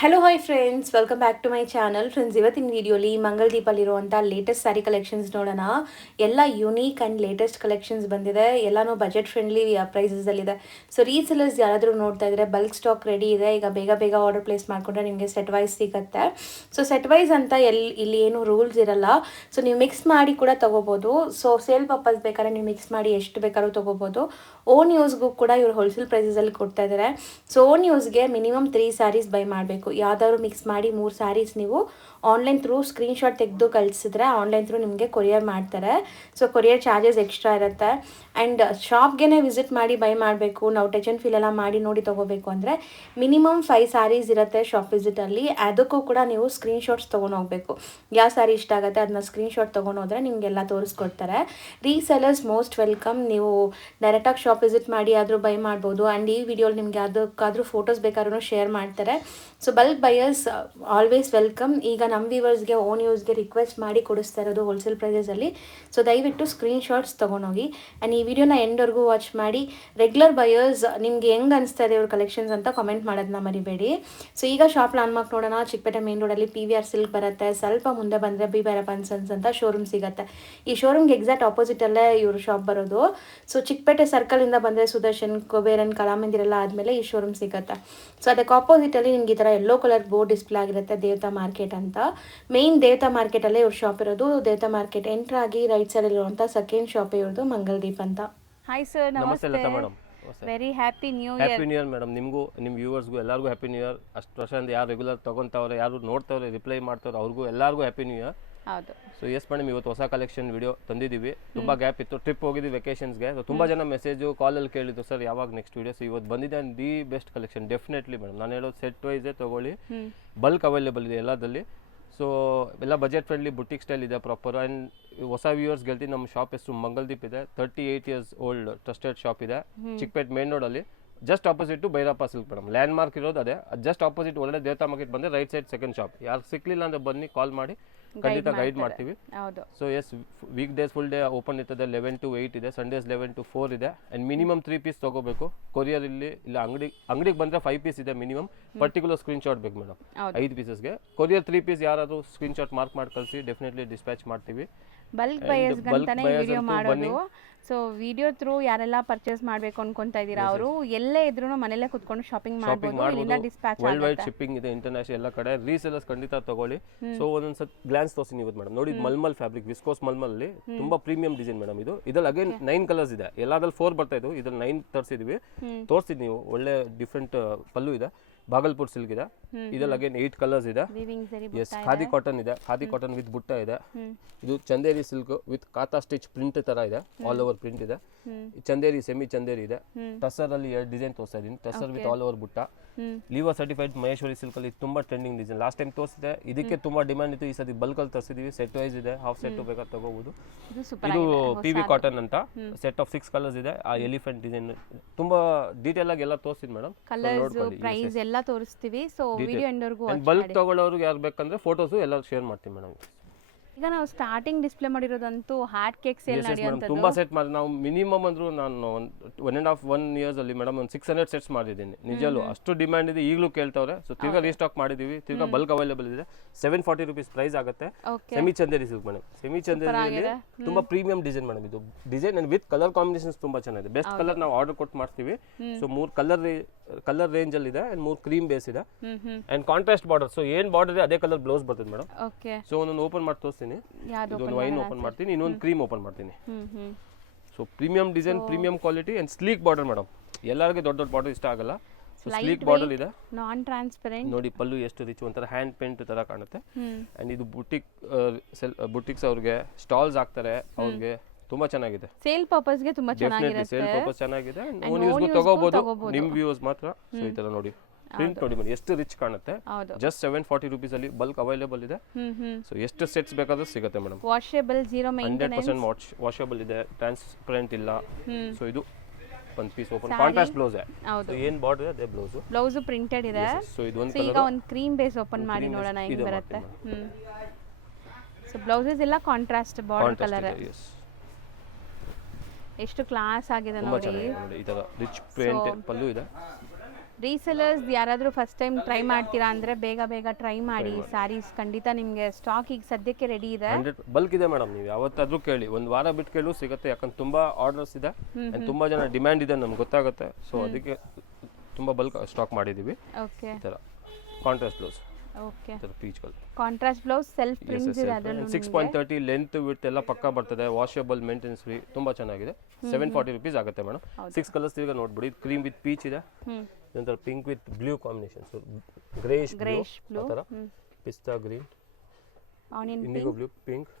Hello hi friends, welcome back to my channel. Friends, ಇವತ್ತಿನ ವಿಡಿಯೋಲಿ ಮಂಗಲ್ದೀಪಲ್ಲಿರುವಂಥ latest sari collections ನೋಡೋಣ. ಎಲ್ಲ ಯುನೀಕ್ ಆ್ಯಂಡ್ ಲೇಟೆಸ್ಟ್ ಕಲೆಕ್ಷನ್ಸ್ ಬಂದಿದೆ. ಎಲ್ಲನೂ ಬಜೆಟ್ ಫ್ರೆಂಡ್ಲಿ ಪ್ರೈಸಸಲ್ಲಿದೆ. ಸೊ ರೀಸೆಲರ್ಸ್ ಯಾರಾದರೂ ನೋಡ್ತಾ ಇದ್ದರೆ ಬಲ್ಕ್ ಸ್ಟಾಕ್ ರೆಡಿ ಇದೆ. ಈಗ ಬೇಗ ಬೇಗ ಆರ್ಡರ್ ಪ್ಲೇಸ್ ಮಾಡಿಕೊಂಡ್ರೆ ನಿಮಗೆ ಸೆಟ್ ವೈಸ್ ಸಿಗುತ್ತೆ. ಸೊ ಸೆಟ್ ವೈಸ್ ಅಂತ ಇಲ್ಲಿ ಏನು ರೂಲ್ಸ್ ಇರಲ್ಲ. ಸೊ ನೀವು ಮಿಕ್ಸ್ ಮಾಡಿ ಕೂಡ ತೊಗೋಬೋದು. ಸೊ ಸೇಲ್ ಪರ್ಪಸ್ ಬೇಕಾದ್ರೆ ನೀವು ಮಿಕ್ಸ್ ಮಾಡಿ ಎಷ್ಟು ಬೇಕಾದ್ರೂ ತೊಗೋಬೋದು. ಓನ್ ಯೂಸ್ಗೂ ಕೂಡ ಇವರು ಹೋಲ್ಸೇಲ್ ಪ್ರೈಸಸಲ್ಲಿ ಕೊಡ್ತಾ ಇದ್ದಾರೆ. ಸೊ ಓನ್ ಯೂಸ್ಗೆ ಮಿನಿಮಮ್ 3 ಸ್ಯಾರೀಸ್ ಬೈ ಮಾಡಬೇಕು. ಯಾವ್ದಾದ್ರು ಮಿಕ್ಸ್ ಮಾಡಿ 3 ಸ್ಯಾರೀಸ್ ನೀವು ಆನ್ಲೈನ್ ಥ್ರೂ ಸ್ಕ್ರೀನ್ಶಾಟ್ ತೆಗೆದು ಕಳಿಸಿದ್ರೆ ಆನ್ಲೈನ್ ಥ್ರೂ ನಿಮಗೆ ಕೊರಿಯರ್ ಮಾಡ್ತಾರೆ. ಸೊ ಕೊರಿಯರ್ ಚಾರ್ಜಸ್ ಎಕ್ಸ್ಟ್ರಾ ಇರುತ್ತೆ. ಆ್ಯಂಡ್ ಶಾಪ್ಗೆ ವಿಸಿಟ್ ಮಾಡಿ ಬೈ ಮಾಡಬೇಕು. ನಾವು ಟಚ್ ಆ್ಯಂಡ್ ಫೀಲ್ ಎಲ್ಲ ಮಾಡಿ ನೋಡಿ ತೊಗೋಬೇಕು ಅಂದರೆ ಮಿನಿಮಮ್ 5 ಸ್ಯಾರೀಸ್ ಇರುತ್ತೆ ಶಾಪ್ ವಿಸಿಟಲ್ಲಿ. ಅದಕ್ಕೂ ಕೂಡ ನೀವು ಸ್ಕ್ರೀನ್ಶಾಟ್ಸ್ ತೊಗೊಂಡು ಹೋಗಬೇಕು. ಯಾವ ಸ್ಯಾರಿ ಇಷ್ಟ ಆಗುತ್ತೆ ಅದನ್ನ ಸ್ಕ್ರೀನ್ಶಾಟ್ ತೊಗೊಂಡು ಹೋದರೆ ನಿಮಗೆಲ್ಲ ತೋರಿಸ್ಕೊಡ್ತಾರೆ. Resellers most welcome. ನೀವು ಡೈರೆಕ್ಟಾಗಿ ಶಾಪ್ ವಿಸಿಟ್ ಮಾಡಿ ಆದರೂ ಬೈ ಮಾಡ್ಬೋದು. ಆ್ಯಂಡ್ ಈ ವಿಡಿಯೋಲಿ ನಿಮಗೆ ಅದಕ್ಕಾದರೂ ಫೋಟೋಸ್ ಬೇಕಾದ್ರೂ ಶೇರ್ ಮಾಡ್ತಾರೆ. So bulk buyers always welcome. ಈಗ ನಮ್ಮ ವ್ಯೂವರ್ಸ್ಗೆ ಓನ್ ಯೂಸ್ಗೆ ರಿಕ್ವೆಸ್ಟ್ ಮಾಡಿ ಕೊಡಿಸ್ತಾ ಇರೋದು ಹೋಲ್ಸೇಲ್ ಪ್ರೈಸಸಲ್ಲಿ. ಸೊ ದಯವಿಟ್ಟು ಸ್ಕ್ರೀನ್ಶಾಟ್ಸ್ ತೊಗೊಂಡೋಗಿ. ಆ್ಯಂಡ್ ಈ ವಿಡಿಯೋನ ಎಂಡ್ವರೆಗೂ ವಾಚ್ ಮಾಡಿ. ರೆಗ್ಯುಲರ್ ಬಯರ್ಸ್ ನಿಮಗೆ ಹೆಂಗೆ ಅನಿಸ್ತಾ ಇದೆ ಇವ್ರ ಕಲೆಕ್ಷನ್ಸ್ ಅಂತ ಕಮೆಂಟ್ ಮಾಡೋದನ್ನ ಮರಿಬೇಡಿ. ಸೊ ಈಗ ಶಾಪ್ ಲ್ಯಾಂಡ್ಮಾರ್ಕ್ ನೋಡೋಣ. ಚಿಕ್ಕಪೇಟೆ ಮೇನ್ ರೋಡಲ್ಲಿ PVR ಸಿಲ್ಕ್ ಬರುತ್ತೆ. ಸ್ವಲ್ಪ ಮುಂದೆ ಬಂದರೆ ಬಿ ಭೈರಪ್ಪ ಅಂಡ್ ಸನ್ಸ್ ಅಂತ ಶೋರೂಮ್ ಸಿಗುತ್ತೆ. ಈ ಶೋರೂಮ್ಗೆ ಎಕ್ಸಾಕ್ಟ್ ಆಪೋಸಿಟಲ್ಲೇ ಇವರು ಶಾಪ್ ಬರೋದು. ಸೊ ಚಿಕ್ಕಪೇಟೆ ಸರ್ಕಲಿಂದ ಬಂದರೆ ಸುದರ್ಶನ್, ಕುಬೇರನ್, ಕಲಾಮಂದಿರೆಲ್ಲ ಆದಮೇಲೆ ಈ ಶೋರೂಮ್ ಸಿಗುತ್ತೆ. ಸೊ ಅದಕ್ಕೆ ಆಪೋಸಿಟಲ್ಲಿ ನಿಮ್ಗೆ ಈ ಥರ ಯೆಲ್ಲೋ ಕಲರ್ ಬೋರ್ಡ್ ಡಿಸ್ಪ್ಲೇ ಆಗಿರುತ್ತೆ, ದೇವತಾ ಮಾರ್ಕೆಟ್ ಅಂತ. ಮೇನ್ ದೇವತಾ ಮಾರ್ಕೆಟಲ್ಲೇ ಇವ್ರ ಶಾಪ್ ಇರೋದು. ದೇವತಾ ಮಾರ್ಕೆಟ್ ಎಂಟರ್ ಆಗಿ ರೈಟ್ ಸೈಡಲ್ಲಿರುವಂಥ ಸೆಕೆಂಡ್ ಶಾಪ್ ಇರೋದು ಮಂಗಲ್ದೀಪ್ ಅಂತ. ಹಾಯ್ ಸರ್, ನಮಸ್ತೆ Latha madam. Very happy new happy new year madam. ನಿಮಗೂ ನಿಮ್ಮ ವ್ಯೂವರ್ಸ್ಗೂ ಎಲ್ಲರಿಗೂ ಹ್ಯಾಪಿ ನ್ಯೂ ಇಯರ್. ಅಷ್ಟು ವರ್ಷದಿಂದ ಯಾರು ರೆಗ್ಯುಲರ್ ತೊಗೊತಾವ್ರೆ, ಯಾರು ನೋಡ್ತಾವ್ರೆ, ರಿಪ್ಲೈ ಮಾಡ್ತಾವ್ರೆ, ಅವ್ರಿಗೂ ಎಲ್ಲರಿಗೂ ಹ್ಯಾಪಿ ನ್ಯೂ ಇಯರ್. ಹೌದು. ಸೊ ಎಸ್ ಮೇಡಮ್, ಇವತ್ತು ಹೊಸ ಕಲೆಕ್ಷನ್ ವಿಡಿಯೋ ತಂದಿದ್ದೀವಿ. ತುಂಬ ಗ್ಯಾಪ್ ಇತ್ತು, ಟ್ರಿಪ್ ಹೋಗಿದ್ವಿ ವೆಕೇಷನ್ಸ್ಗೆ. ಸೊ ತುಂಬ ಜನ ಮೆಸೇಜು ಕಾಲಲ್ಲಿ ಕೇಳಿದ್ರು, ಸರ್ ಯಾವಾಗ ನೆಕ್ಸ್ಟ್ ವೀಡಿಯೋಸ್. ಇವತ್ತು ಬಂದಿದೆ the best collection definitely madam. ನಾನು ಹೇಳೋದು ಸೆಟ್ ವೈಸೇ ತೊಗೊಳ್ಳಿ, ಬಲ್ಕ್ ಅವೈಲೇಬಲ್ ಇದೆ ಎಲ್ಲದಲ್ಲಿ. ಸೊ ಎಲ್ಲ ಬಜೆಟ್ ಫ್ರೆಂಡ್ಲಿ ಬುಟಿಕ್ ಸ್ಟೈಲ್ ಇದೆ ಪ್ರಾಪರ್. ಆ್ಯಂಡ್ ಹೊಸ ವ್ಯೂವರ್ಸ್ ಗೆಲ್ತಿ ನಮ್ಮ ಶಾಪ್ ಹೆಸರು ಮಂಗಲ್ದೀಪ್ ಇದೆ. 38 ಇಯರ್ಸ್ ಓಲ್ಡ್ ಟ್ರಸ್ಟೆಡ್ ಶಾಪ್ ಇದೆ, ಚಿಕ್ಕಪೇಟೆ ಮೇನ್ ರೋಡಲ್ಲಿ. Just opposite to Bhairappa silk madam. Landmark ಇರೋದು ಅದೇ. ಜಸ್ಟ್ ಆಪೋಸಿಟ್ ಒಳ್ಳೆ ದೇವತಾ ಮಾರ್ಕೆಟ್ ಬಂದರೆ ರೈಟ್ ಸೈಡ್ ಸೆಕೆಂಡ್ ಶಾಪ್. ಯಾರು ಸಿಕ್ಲಿಲ್ಲ ಅಂದರೆ ಬನ್ನಿ, ಕಾಲ್ ಮಾಡಿ, ಖಂಡಿತ ಗೈಡ್ ಮಾಡ್ತೀವಿ. So yes, week days full day open ಇರ್ತದೆ. 11 to 8 ಇದೆ. ಸಂಡೇಸ್ 11 to 4 ಇದೆ. ಆ್ಯಂಡ್ ಮಿನಿಮಮ್ 3 ಪೀಸ್ ತೊಗೋಬೇಕು. ಕೊರಿಯರ್ ಇಲ್ಲ ಅಂಗಡಿಗೆ ಬಂದರೆ 5 ಪೀಸ್ ಇದೆ ಮಿನಿಮಮ್. ಪರ್ಟಿಕ್ಯುಲರ್ ಸ್ಕ್ರೀನ್ಶಾಟ್ ಬೇಕು ಮೇಡಮ್ 5 ಪೀಸಸ್ಗೆ. ಕೊರಿಯರ್ 3 ಪೀಸ್ ಯಾರಾದರೂ ಸ್ಕ್ರೀನ್ಶಾಟ್ ಮಾರ್ಕ್ ಮಾಡಿ ಕಳಿಸಿ, ಡೆಫಿನೆಟ್ಲಿ ಡಿಸ್ಪ್ಯಾಚ್ ಮಾಡ್ತೀವಿ. ಬಲ್ಕ್ ಬಯರ್ಸ್ಗಂತಾನೆ ವಿಡಿಯೋ ಮಾಡೋದು. ಸೊ ವಿಡಿಯೋ ಥ್ರೂ ಯಾರೆಲ್ಲ ಪರ್ಚೇಸ್ ಮಾಡಬೇಕು ಅನ್ಕೊಂತಾ ಇದ್ದೀರಾ ಅವರು ಎಲ್ಲೇ ಇದ್ರೂ ಮನೆಯಲ್ಲೇ ಕುತ್ಕೊಂಡು ಶಾಪಿಂಗ್ ಮಾಡ್ಬೋದು. ಇಲ್ಲಿಂದ ಡಿಸ್ಪ್ಯಾಚ್ ವರ್ಲ್ಡ್ ವೈಡ್ ಶಿಪ್ಪಿಂಗ್ ಇದೆ, ಇಂಟರ್ನ್ಯಾಷನಲ್ ಎಲ್ಲ ಕಡೆ. ರೀಸೆಲರ್ಸ್ ಖಂಡಿತ ತಗೊಳ್ಳಿ. ಸೊ ಒಂದೊಂದ್ಸತಿ ಗ್ಲಾನ್ಸ್ ತೋರಿಸಿ ಇವತ್ತು ಮೇಡಮ್. ನೋಡಿ, ಮಲ್ಮಲ್ ಫ್ಯಾಬ್ರಿಕ್, ವಿಸ್ಕೋಸ್ ಮಲ್ಮಲ್ ಅಲ್ಲಿ ತುಂಬಾ ಪ್ರೀಮಿಯಂ ಡಿಸೈನ್ ಮೇಡಮ್ ಇದು. ಇದ್ರಲ್ಲಿ ಅಗೇನ್ 9 ಕಲರ್ಸ್ ಇದೆ. ಎಲ್ಲಾದ್ರಲ್ಲಿ 4 ಬರ್ತಾ ಇದ್ವು, ಇದ್ರಲ್ಲಿ 9 ತರಿಸಿದ್ವಿ. ತೋರಿಸಿದ್ ನೀವು, ಒಳ್ಳೆ ಡಿಫ್ರೆಂಟ್ ಪಲ್ಲು ಇದೆ. ಬಾಗಲ್ಪುರ್ ಸಿಲ್ಕ್ ಇದೆ. ಇದ್ರಲ್ಲಿ ಅಗೇನ್ 8 ಕಲರ್ಸ್ ಇದೆ. ಎಸ್, ಖಾದಿ ಕಾಟನ್ ಇದೆ. ಖಾದಿ ಕಾಟನ್ ವಿತ್ ಬುಟ್ಟ ಇದೆ. ಇದು Chanderi silk with kantha stitch print ತರ ಇದೆ. ಆಲ್ ಓವರ್ ಪ್ರಿಂಟ್ ಇದೆ. ಚಂದೇರಿ, ಸೆಮಿ ಚಂದೇರಿ ಇದೆ. ಟಸರ್ ಅಲ್ಲಿ 2 ಡಿಸೈನ್ ತೋರಿಸ್ತಾ ಇದೀನಿ. ಟಸರ್ ವಿತ್ ಆಲ್ ಓವರ್ ಬುಟ್ಟ. ಲೀವರ್ ಸರ್ಟಿಫೈಡ್ ಮಹೇಶ್ವರಿ ಸಿಲ್ಕ್ ಅಲ್ಲಿ ತುಂಬಾ ಟ್ರೆಂಡಿಂಗ್ ಡಿಸೈನ್. ಲಾಸ್ಟ್ ಟೈಮ್ ತೋರಿಸಿದೆ, ಇದಕ್ಕೆ ತುಂಬಾ ಡಿಮ್ಯಾಂಡ್ ಇತ್ತು. ಈ ಸತಿ ಬಲ್ಕ್ ಅಲ್ಲಿ ತರಿಸಿದೀವಿ. ಸೆಟ್ ವೈಸ್ ಇದೆ, ಹಾಫ್ ಸೆಟ್ ಬೇಕಾದ್ರೆ ತಗೋಬಹುದು. ಇದು PV ಕಾಟನ್ ಅಂತ. ಸೆಟ್ ಆಫ್ 6 ಕಲರ್ಸ್ ಇದೆ. ಆ ಎಲಿಫೆಂಟ್ ಡಿಸೈನ್ ತುಂಬಾ ಡೀಟೇಲ್ ಆಗಿ ಎಲ್ಲ ತೋರಿಸಿದ್ ಮೇಡಮ್. ಪ್ರೈಸ್ ಎಲ್ಲ ತೋರಿಸ್ತೀವಿ. ಸೊ ವಿಡಿಯೋ ಎಂಡ್ವರೆಗೂ ಬಲ್ಕ್ ತಗೊಳ್ಳೋರಿಗೆ ಯಾರು ಬೇಕಂದ್ರೆ ಫೋಟೋಸ್ ಎಲ್ಲ ಶೇರ್ ಮಾಡ್ತೀವಿ ಮೇಡಮ್. ಈಗ ನಾವು ಸ್ಟಾರ್ಟಿಂಗ್ ಡಿಸ್ಪ್ಲೇ ಮಾಡಿರೋದಂತೂ ಹಾರ್ಟ್ ಕೇಕ್ ಸೇಲ್ ನಡೆಯುವಂಥದ್ದು. ತುಂಬಾ ಸೆಟ್ ಮಾಡಿ ನಾವು ಮಿನಿಮಮ್ ಅಂದ್ರೂ ನಾನು 1.5 ಇಯರ್ಸ್ ಅಲ್ಲಿ ಮೇಡಮ್ ಒಂದು 600 ಸೆಟ್ಸ್ ಮಾಡಿದ್ದೀನಿ. ನಿಜಲ್ಲೂ ಅಷ್ಟು ಡಿಮ್ಯಾಂಡ್ ಇದೆ. ಈಗಲೂ ಕೇಳ್ತವ್ರೆ. ಸೊ ತಿರ್ಗಾ ರೀಸ್ಟಾಕ್ ಮಾಡಿದೀವಿ. ತಿರ್ಗಾ ಬಲ್ಕ್ ಅವೈಲೇಬಲ್ ಇದೆ. 740 rupees ಪ್ರೈಸ್ ಆಗುತ್ತೆ. Semi Chanderi silk madam. Semi ಚಂದೇರಿಯಲ್ಲಿ ತುಂಬಾ ಪ್ರೀಮಿಯಂ ಡಿಸೈನ್ ಮೇಡಮ್. ಇದು design and with colour combinations ತುಂಬಾ ಚೆನ್ನಾಗಿದೆ. ಬೆಸ್ಟ್ ಕಲರ್ ನಾವು ಆರ್ಡರ್ ಕೊಟ್ಟು ಮಾಡ್ತೀವಿ. ಸೊ 3 ಕಲರ್ ರೇಂಜ್ ಅಲ್ಲಿ ಇದೆ. ಅಂಡ್ 3 ಕ್ರೀಮ್ ಬೇಸ್ ಇದೆ. And contrast border. ಸೊ ಏನ್ ಬಾರ್ಡರ್ ಇದೆ ಅದೇ ಕಲರ್ ಬ್ಲೌಸ್ ಬರ್ತದೆ ಮೇಡಮ್. ಸೊ ಒಂದೊಂದು ಓಪನ್ ಮಾಡಿ ತೋರಿಸ್ತೀನಿ. ಇದೊಂದು ವೈನ್ ಓಪನ್ ಮಾಡ್ತೀನಿ, ಇನ್ನೊಂದು ಕ್ರೀಮ್ ಓಪನ್ ಮಾಡ್ತೀನಿ. So premium design, premium quality and sleek border madam. ಎಲ್ಲರಿಗೂ ದೊಡ್ಡ ದೊಡ್ಡ ಬಾರ್ಡರ್ ಇಷ್ಟ ಆಗಲ್ಲ. ಸೊ ಸ್ಲೀಕ್ ಬಾರ್ಡರ್ ಇದೆ. ನಾನ್ ಟ್ರಾನ್ಸ್ಪರೆಂಟ್. ನೋಡಿ, ಪಲ್ಲು ಎಷ್ಟು ರಿಚ್, ಒಂಥರ ಹ್ಯಾಂಡ್ ಪೇಂಟ್ ತರ ಕಾಣುತ್ತೆ. ಅಂಡ್ ಇದು ಬುಟಿಕ್ಸ್ ಅವ್ರಿಗೆ ಸ್ಟಾಲ್ಸ್ ಹಾಕ್ತಾರೆ. ಅವ್ರಿಗೆ ತುಂಬಾ ಚೆನ್ನಾಗಿದೆ. ಸೇಲ್ ಪರ್ಪಸ್ ಗೆ ತುಂಬಾ ಚೆನ್ನಾಗಿರುತ್ತೆ. ಸೇಲ್ ಪರ್ಪಸ್ ಚೆನ್ನಾಗಿದೆ. ಓನ್ ಯೂಸ್ಗೂ ತಗೋಬಹುದು. ನಿಮ್ ವ್ಯೂಸ್ ಮಾತ್ರ. ಸೊ ಈ ತರ ನೋಡಿ, ಪ್ರಿಂಟ್ ನೋಡಿ ಮೇಡಮ್, ಎಷ್ಟು ರಿಚ್ ಕಾಣುತ್ತೆ. ಜಸ್ಟ್ 740 rupees ಅಲ್ಲಿ ಬಲ್ಕ್ ಅವೈಲೇಬಲ್ ಇದೆ. ಸೊ ಎಷ್ಟು ಸೆಟ್ಸ್ ಬೇಕಾದ್ರೂ ಸಿಗುತ್ತೆ ಮೇಡಮ್. ವಾಷೇಬಲ್, 0 ಮೇಂಟೆನೆನ್ಸ್, 100% ವಾಷೇಬಲ್ ಇದೆ. ಟ್ರಾನ್ಸ್ಪರೆಂಟ್ ಇಲ್ಲ. ಸೊ ಇದು ಒಂದು piece open contrast blouse. So ಏನ್ ಬಾರ್ಡರ್ ಇದೆ ಅದೇ ಬ್ಲೌಸ್ ಪ್ರಿಂಟೆಡ್ ಇದೆ. ಸೊ ಇದು ಒಂದು ಈಗ ಒಂದು ಕ್ರೀಮ್ ಬೇಸ್ ಓಪನ್ ಮಾಡಿ ನೋಡೋಣ ಹೆಂಗ್ ಬರುತ್ತೆ. ಸೊ ಬ್ಲೌಸಸ್ ಎಲ್ಲ ಕಾಂಟ್ರಾಸ್ಟ್ ಬಾರ್ಡರ್ ಕಲರ್. ಎಷ್ಟು ಕ್ಲಾಸ್ ಆಗಿದೆ ನೋಡಿ. ಈ ತರ ರಿಚ್ ಪ್ರಿಂಟ್ ಪಲ್ಲು ಇದೆ. ರೀಸೆಲರ್ಸ್ ಯಾರಾದರೂ ಫಸ್ಟ್ ಟೈಮ್ ಟ್ರೈ ಮಾಡ್ತೀರಾ ಅಂದರೆ ಬೇಗ ಬೇಗ ಟ್ರೈ ಮಾಡಿ. ಸ್ಯಾರೀಸ್ ಖಂಡಿತ ನಿಮಗೆ ಸ್ಟಾಕ್ ಈಗ ಸದ್ಯಕ್ಕೆ ರೆಡಿ ಇದೆ. ಬಲ್ಕ್ ಇದೆ ಮೇಡಮ್, ನೀವು ಯಾವತ್ತಾದ್ರೂ ಕೇಳಿ, ಒಂದು ವಾರ ಬಿಟ್ಟು ಕೇಳು ಸಿಗುತ್ತೆ. ಯಾಕಂದ್ರೆ ತುಂಬಾ ಆರ್ಡರ್ಸ್ ಇದೆ and ತುಂಬಾ ಜನ ಡಿಮ್ಯಾಂಡ್ ಇದೆ, ನಮ್ಗೆ ಗೊತ್ತಾಗುತ್ತೆ. ಸೊ ಅದಕ್ಕೆ ತುಂಬಾ ಬಲ್ಕ್ ಸ್ಟಾಕ್ ಮಾಡಿದೀವಿ. ಓಕೆ, ಈ ಥರ ಕಾಂಟ್ರಾಸ್ಟ್ ಬ್ಲೌಸ್, ಓಕೆ, ಈ ಥರ peach colour, contrast blouse, self prints ಇದೆ ಅದರಲ್ಲಿ. 6.30 ಲೆಂತ್ ವಿಡ್ತ್ ಎಲ್ಲ ಪಕ್ಕ ಬರ್ತದೆ, ವಾಷಬಲ್, ಮೇಂಟೆನೆನ್ಸ್ ಫ್ರೀ, ತುಂಬಾ ಚೆನ್ನಾಗಿದೆ. 740 rupees ಆಗುತ್ತೆ ಮೇಡಮ್. 6 ಕಲರ್ಸ್ ಈಗ ನೋಡ್ಬಿಡಿ. ಕ್ರೀಮ್ ವಿತ್ ಪೀಚ್ ಇದೆ, ನಂತರ pink with blue combination, so greyish blue, ಆ ಥರ ಪಿಸ್ತಾ green, onion indigo blue, pink,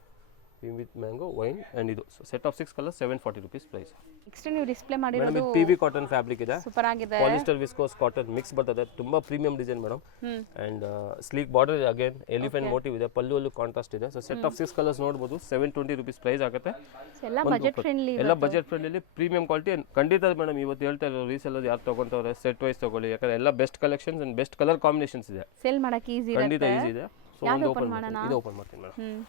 cream with mango, wine and ಇದು set of 6 colours 740 rupees price. Next ನೀವು ಡಿಸ್ಪ್ಲೇ ಮೇಡಮ್ ಮಾಡಿರೋದು ಇದು PV ಕಾಟನ್ ಫ್ಯಾಬ್ರಿಕ್ ಇದೆ, ಸೂಪರ್ ಆಗಿದೆ. ಪಾಲಿಸ್ಟರ್ ವಿಸ್ಕೋಸ್ ಕಾಟನ್ ಮಿಕ್ಸ್ ಬರ್ತದೆ, ತುಂಬಾ premium design madam. And sleek border, again elephant motif ಇದೆ, ಪಲ್ಲುವಲ್ಲೂ ಕಾಂಟ್ರಾಸ್ಟ್ ಇದೆ. ಸೊ ಸೆಟ್ ಆಫ್ 6 ಕಲರ್ಸ್ ನೋಡಬಹುದು, 720 rupees ಪ್ರೈಸ್ ಆಗುತ್ತೆ. ಎಲ್ಲ ಬಜೆಟ್ ಫ್ರೆಂಡ್ಲಿ, ಎಲ್ಲ ಬಜೆಟ್ ಫ್ರೆಂಡ್ಲಿ, ಪ್ರೀಮಿಯಂ ಕ್ವಾಲಿಟಿ. ಖಂಡಿತ ಮೇಡಮ್ ಇವತ್ತು ಹೇಳ್ತಾ ಇರೋ ರೀಸೆಲ್ಲರ್ ಯಾರು ತಗೊಂತವ್ರೆ ಸೆಟ್ ವೈಸ್ ತಗೊಳ್ಳಿ, ಯಾಕಂದ್ರೆ ಎಲ್ಲ best collections and best colour combinations ಇದೆ, ಸೇಲ್ ಮಾಡಕ್ಕೆ ಈಸಿ ಖಂಡಿತ ಇರುತ್ತೆ. ಈಸಿ ಇದೆ. ಸೊ ಒಂದು ಓಪನ್ ಮಾಡೋಣ, ಇದು ಓಪನ್ ಮಾಡ್ತೀನಿ ಮೇಡಮ್.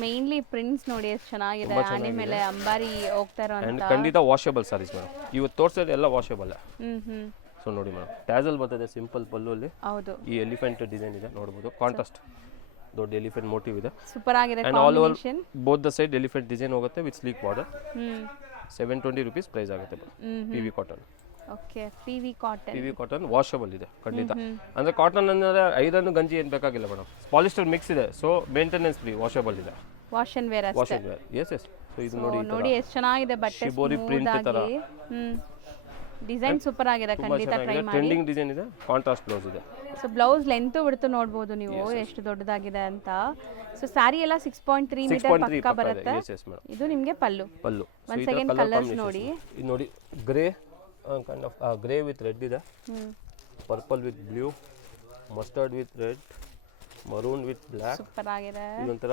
ಮೇನ್ಲಿ ಪ್ರಿಂಟ್ಸ್ ನೋಡಿ ಎಷ್ಟು ಚೆನ್ನಾಗಿದೆ, ಆನೆ ಮೇಲೆ ಅಂಬಾರಿ ಹೋಗ್ತಾ ಅಂಡ್ ಇರೋಂತ. ಖಂಡಿತ ವಾಷಬಲ್ ಸಾರೀಸ್ ಮೇಡಮ್, ಇವತ್ತು ತೋರಿಸೋದು ಎಲ್ಲ ವಾಷಬಲ್. ಹ್ಮ್. ಸೊ ನೋಡಿ ಮೇಡಮ್, ಟ್ಯಾಸಲ್ ಬರ್ತದೆ ಸಿಂಪಲ್ ಪಲ್ಲು ಅಲ್ಲಿ, ಹೌದು, ಈ ಎಲಿಫೆಂಟ್ ಡಿಸೈನ್ ಇದೆ ನೋಡಬಹುದು, ಕಾಂಟ್ರಾಸ್ಟ್ ದೊಡ್ಡ ಎಲಿಫೆಂಟ್ ಮೋಟಿವ್ ಇದೆ. ಸೂಪರ್ ಆಗಿದೆ and all over combination. Both the side elephant design ಹೋಗುತ್ತೆ with sleek border. 720 rupees price ಆಗುತ್ತೆ. PV cotton, okay, PV cotton washable ಇದೆ ಖಂಡಿತ. ಅಂದ್ರೆ ಕಾಟನ್ ಅಂದ್ರೆ ಐರನ್ ಗಂಜಿ ಏನ್ ಬೇಕಾಗಿಲ್ಲ ಮೇಡಮ್, ಪಾಲಿಸ್ಟರ್ ಮಿಕ್ಸ್ ಇದೆ, ಸೊ ಮೇಂಟೆನೆನ್ಸ್ ಫ್ರೀ, ವಾಷಬಲ್ ಇದೆ, ವಾಶ್ ಅಂಡ್ ವೇರ್ ವಾಶ್ ಅಷ್ಟೇ. And wear. Yes yes. So ಇದು ನೋಡಿ, ನೋಡಿ ಎಷ್ಟು ಚೆನ್ನಾಗಿದೆ ಬಟ್ಟೆ, ಶಿಬೋರಿ ಪ್ರಿಂಟ್ ತರ, ಡಿಸೈನ್ ಸೂಪರ್ ಆಗಿದೆ, ಖಂಡಿತ ಟ್ರೈ ಮಾಡಿ. ಟ್ರೆಂಡಿಂಗ್ ಡಿಸೈನ್ ಇದೆ, ಕಾಂಟ್ರಾಸ್ಟ್ ಬ್ಲೌಸ್ ಇದೆ. ಸೊ ಬ್ಲೌಸ್ ಲೆಂತ್ ಬಿಡ್ತು ನೋಡ್ಬೋದು ನೀವು ಎಷ್ಟು ದೊಡ್ಡದಾಗಿದೆ ಅಂತ. ಸೊ ಸ್ಯಾರಿ ಎಲ್ಲ 6.3 ಮೀಟರ್ ಪಕ್ಕ ಬರುತ್ತೆ. ಇದು ನಿಮಗೆ ಪಲ್ಲು. ಒನ್ಸ್ ಅಗೇನ್ ಕಲರ್ಸ್ ನೋಡಿ, ಇದು ನೋಡಿ grey kind of grey with red ಇದೆ, purple with blue, mustard with red, maroon with black, super ಆಗಿದೆ. ಇದೊಂಥರ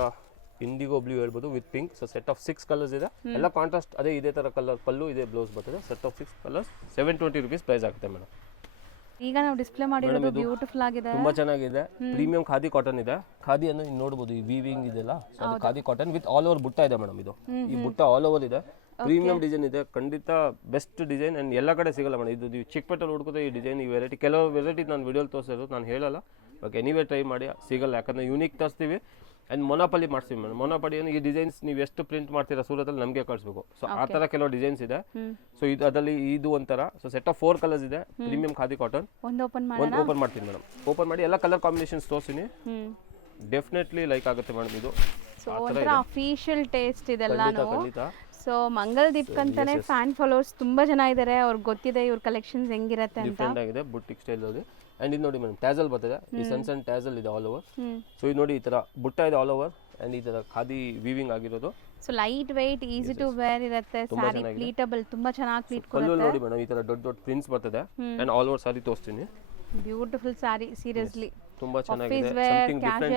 ಇಂಡಿಗೋ ಬ್ಲೂ ಹೇಳ್ಬೋದು with pink. So set of 6 colours ಇದೆ, ಎಲ್ಲ ಕಾಂಟ್ರಾಸ್ಟ್ ಅದೇ ಇದೇ ತರ ಕಲರ್ ಪಲ್ಲು, ಇದೇ ಬ್ಲೌಸ್ ಬರ್ತದೆ. Set of 6 colours 720 rupees price ಆಗುತ್ತೆ ಮೇಡಮ್. ಈಗ ನಾವು ಡಿಸ್ಪ್ಲೇ ಮಾಡಿರೋದು ಬ್ಯೂಟಿಫುಲ್ ಆಗಿದೆ, ತುಂಬಾ ಚೆನ್ನಾಗಿದೆ. ಪ್ರೀಮಿಯಂ ಖಾದಿ ಕಾಟನ್ ಇದೆ. ಖಾದಿ ಅನ್ನು ನೀವು ನೋಡಬಹುದು, ಈ ವೀವಿಂಗ್ ಇದೆಲ್ಲ, ಅದು khadi cotton with all over ಬುಟ್ಟ ಇದೆ ಮೇಡಮ್. ಇದು ಈ ಬುಟ್ಟ ಆಲ್ ಓವರ್ ಇದೆ, ಪ್ರೀಮಿಯಂ ಡಿಸೈನ್ ಇದೆ, ಖಂಡಿತ ಬೆಸ್ಟ್ ಡಿಸೈನ್. ಅಂಡ್ ಎಲ್ಲ ಕಡೆ ಸಿಗಲ್ಲ ಮೇಡಮ್ ಇದು. ನೀವು ಚಿಕ್ಕಪೇಟೆಲ್ಲಿ ಹುಡುಕಿದ್ರೆ ಈ ಡಿಸೈನ್, ಈ ವೆರೈಟಿ, ಕೆಲವು ವೆರೈಟಿ ನಾನು ವಿಡಿಯೋಲಿ ತೋರಿಸಿರೋದು, ನಾನು ಹೇಳಲ್ಲ, ಓಕೆ ಎನಿವೇ ಟ್ರೈ ಮಾಡಿ, ಸಿಗಲ್ಲ. ಯಾಕಂದ್ರೆ ಯೂನಿಕ್ ತರಿಸ್ತೀವಿ ಆ್ಯಂಡ್ ಮೊನೋಪಲಿ ಮಾಡ್ತೀವಿ ಮೇಡಮ್. ಮೊನೋಪಲಿ ಏನು, ಈ ಡಿಸೈನ್ಸ್ ನೀವು ಎಷ್ಟು ಪ್ರಿಂಟ್ ಮಾಡ್ತೀರಾ ಸೂರತಲ್ಲಿ ನಮಗೆ ಕಳಿಸ್ಬೇಕು. ಸೊ ಆ ಥರ ಕೆಲವು ಡಿಸೈನ್ಸ್ ಇದೆ. ಸೊ ಇದು ಅದರಲ್ಲಿ ಇದು ಒಂಥರ. ಸೊ ಸೆಟ್ ಆಫ್ 4 ಕಲರ್ಸ್ ಇದೆ, ಪ್ರೀಮಿಯಂ ಖಾದಿ ಕಾಟನ್. ಒಂದು ಓಪನ್ ಮಾಡ್ತೀನಿ ಮೇಡಮ್. ಓಪನ್ ಮಾಡಿ ಎಲ್ಲ ಕಲರ್ ಕಾಂಬಿನೇಷನ್ಸ್ ತೋರಿಸ್ತೀನಿ, ಡೆಫಿನೆಟ್ಲಿ ಲೈಕ್ ಆಗುತ್ತೆ ಮೇಡಮ್. ಇದು ಸೊ ಒಂಥರ ಅಫಿಷಿಯಲ್ ಟೇಸ್ಟ್ ಇದೆಲ್ಲಾನು. ಖಂಡಿತ. ಸೊ ಮಂಗಲ್ ದೀಪ್ ಅಂತಾನೆ ಫ್ಯಾನ್ ಫಾಲೋವರ್ಸ್ ತುಂಬಾ ಜನ ಇದ್ದಾರೆ, ಅವ್ರಿಗೆ ಗೊತ್ತಿದೆ ಇವ್ರ ಕಲೆಕ್ಷನ್ಸ್ ಹೆಂಗಿರುತ್ತೆ ಅಂತ. ಡಿಫ್ರೆಂಟ್ ಆಗಿದೆ, ಬುಟ್ಟಿಕ್ ಸ್ಟೈಲ್ ಅಲ್ಲಿ. ಅಂಡ್ ಇದು ನೋಡಿ ಮೇಡಮ್, ಟ್ಯಾಸಲ್ ಬರ್ತದೆ, ಈ ಸಣ್ಣ ಟ್ಯಾಸಲ್ ಇದೆ ಆಲ್ ಓವರ್. ಸೊ ಇದು ನೋಡಿ, ಈ ತರ ಬುಟ್ಟ ಇದೆ ಆಲ್ ಓವರ್, ಅಂಡ್ ಈ ತರ ಖಾದಿ ವೀವಿಂಗ್ ಆಗಿರೋದು. So light weight, easy to wear ಇರುತ್ತೆ, ಸಾರಿ ಪ್ಲೀಟಬಲ್, ತುಂಬಾ ಚೆನ್ನಾಗಿ ಪ್ಲೀಟ್ ಕೊಡುತ್ತೆ. ನೋಡಿ ಮೇಡಮ್, ಈ ತರ ದೊಡ್ಡ ದೊಡ್ಡ ಪ್ರಿಂಟ್ಸ್ ಬರ್ತದೆ, ಅಂಡ್ ಆಲ್ ಓವರ್ ಸಾರಿ ತೋರಿಸ್ತೀನಿ. ಬ್ಯೂಟಿಫುಲ್ ಸಾರಿ, ಸೀರಿಯಸ್ಲಿ ತುಂಬಾ ಚೆನ್ನಾಗಿದೆ, ಸಮಥಿಂಗ್ ಡಿಫರೆಂಟ್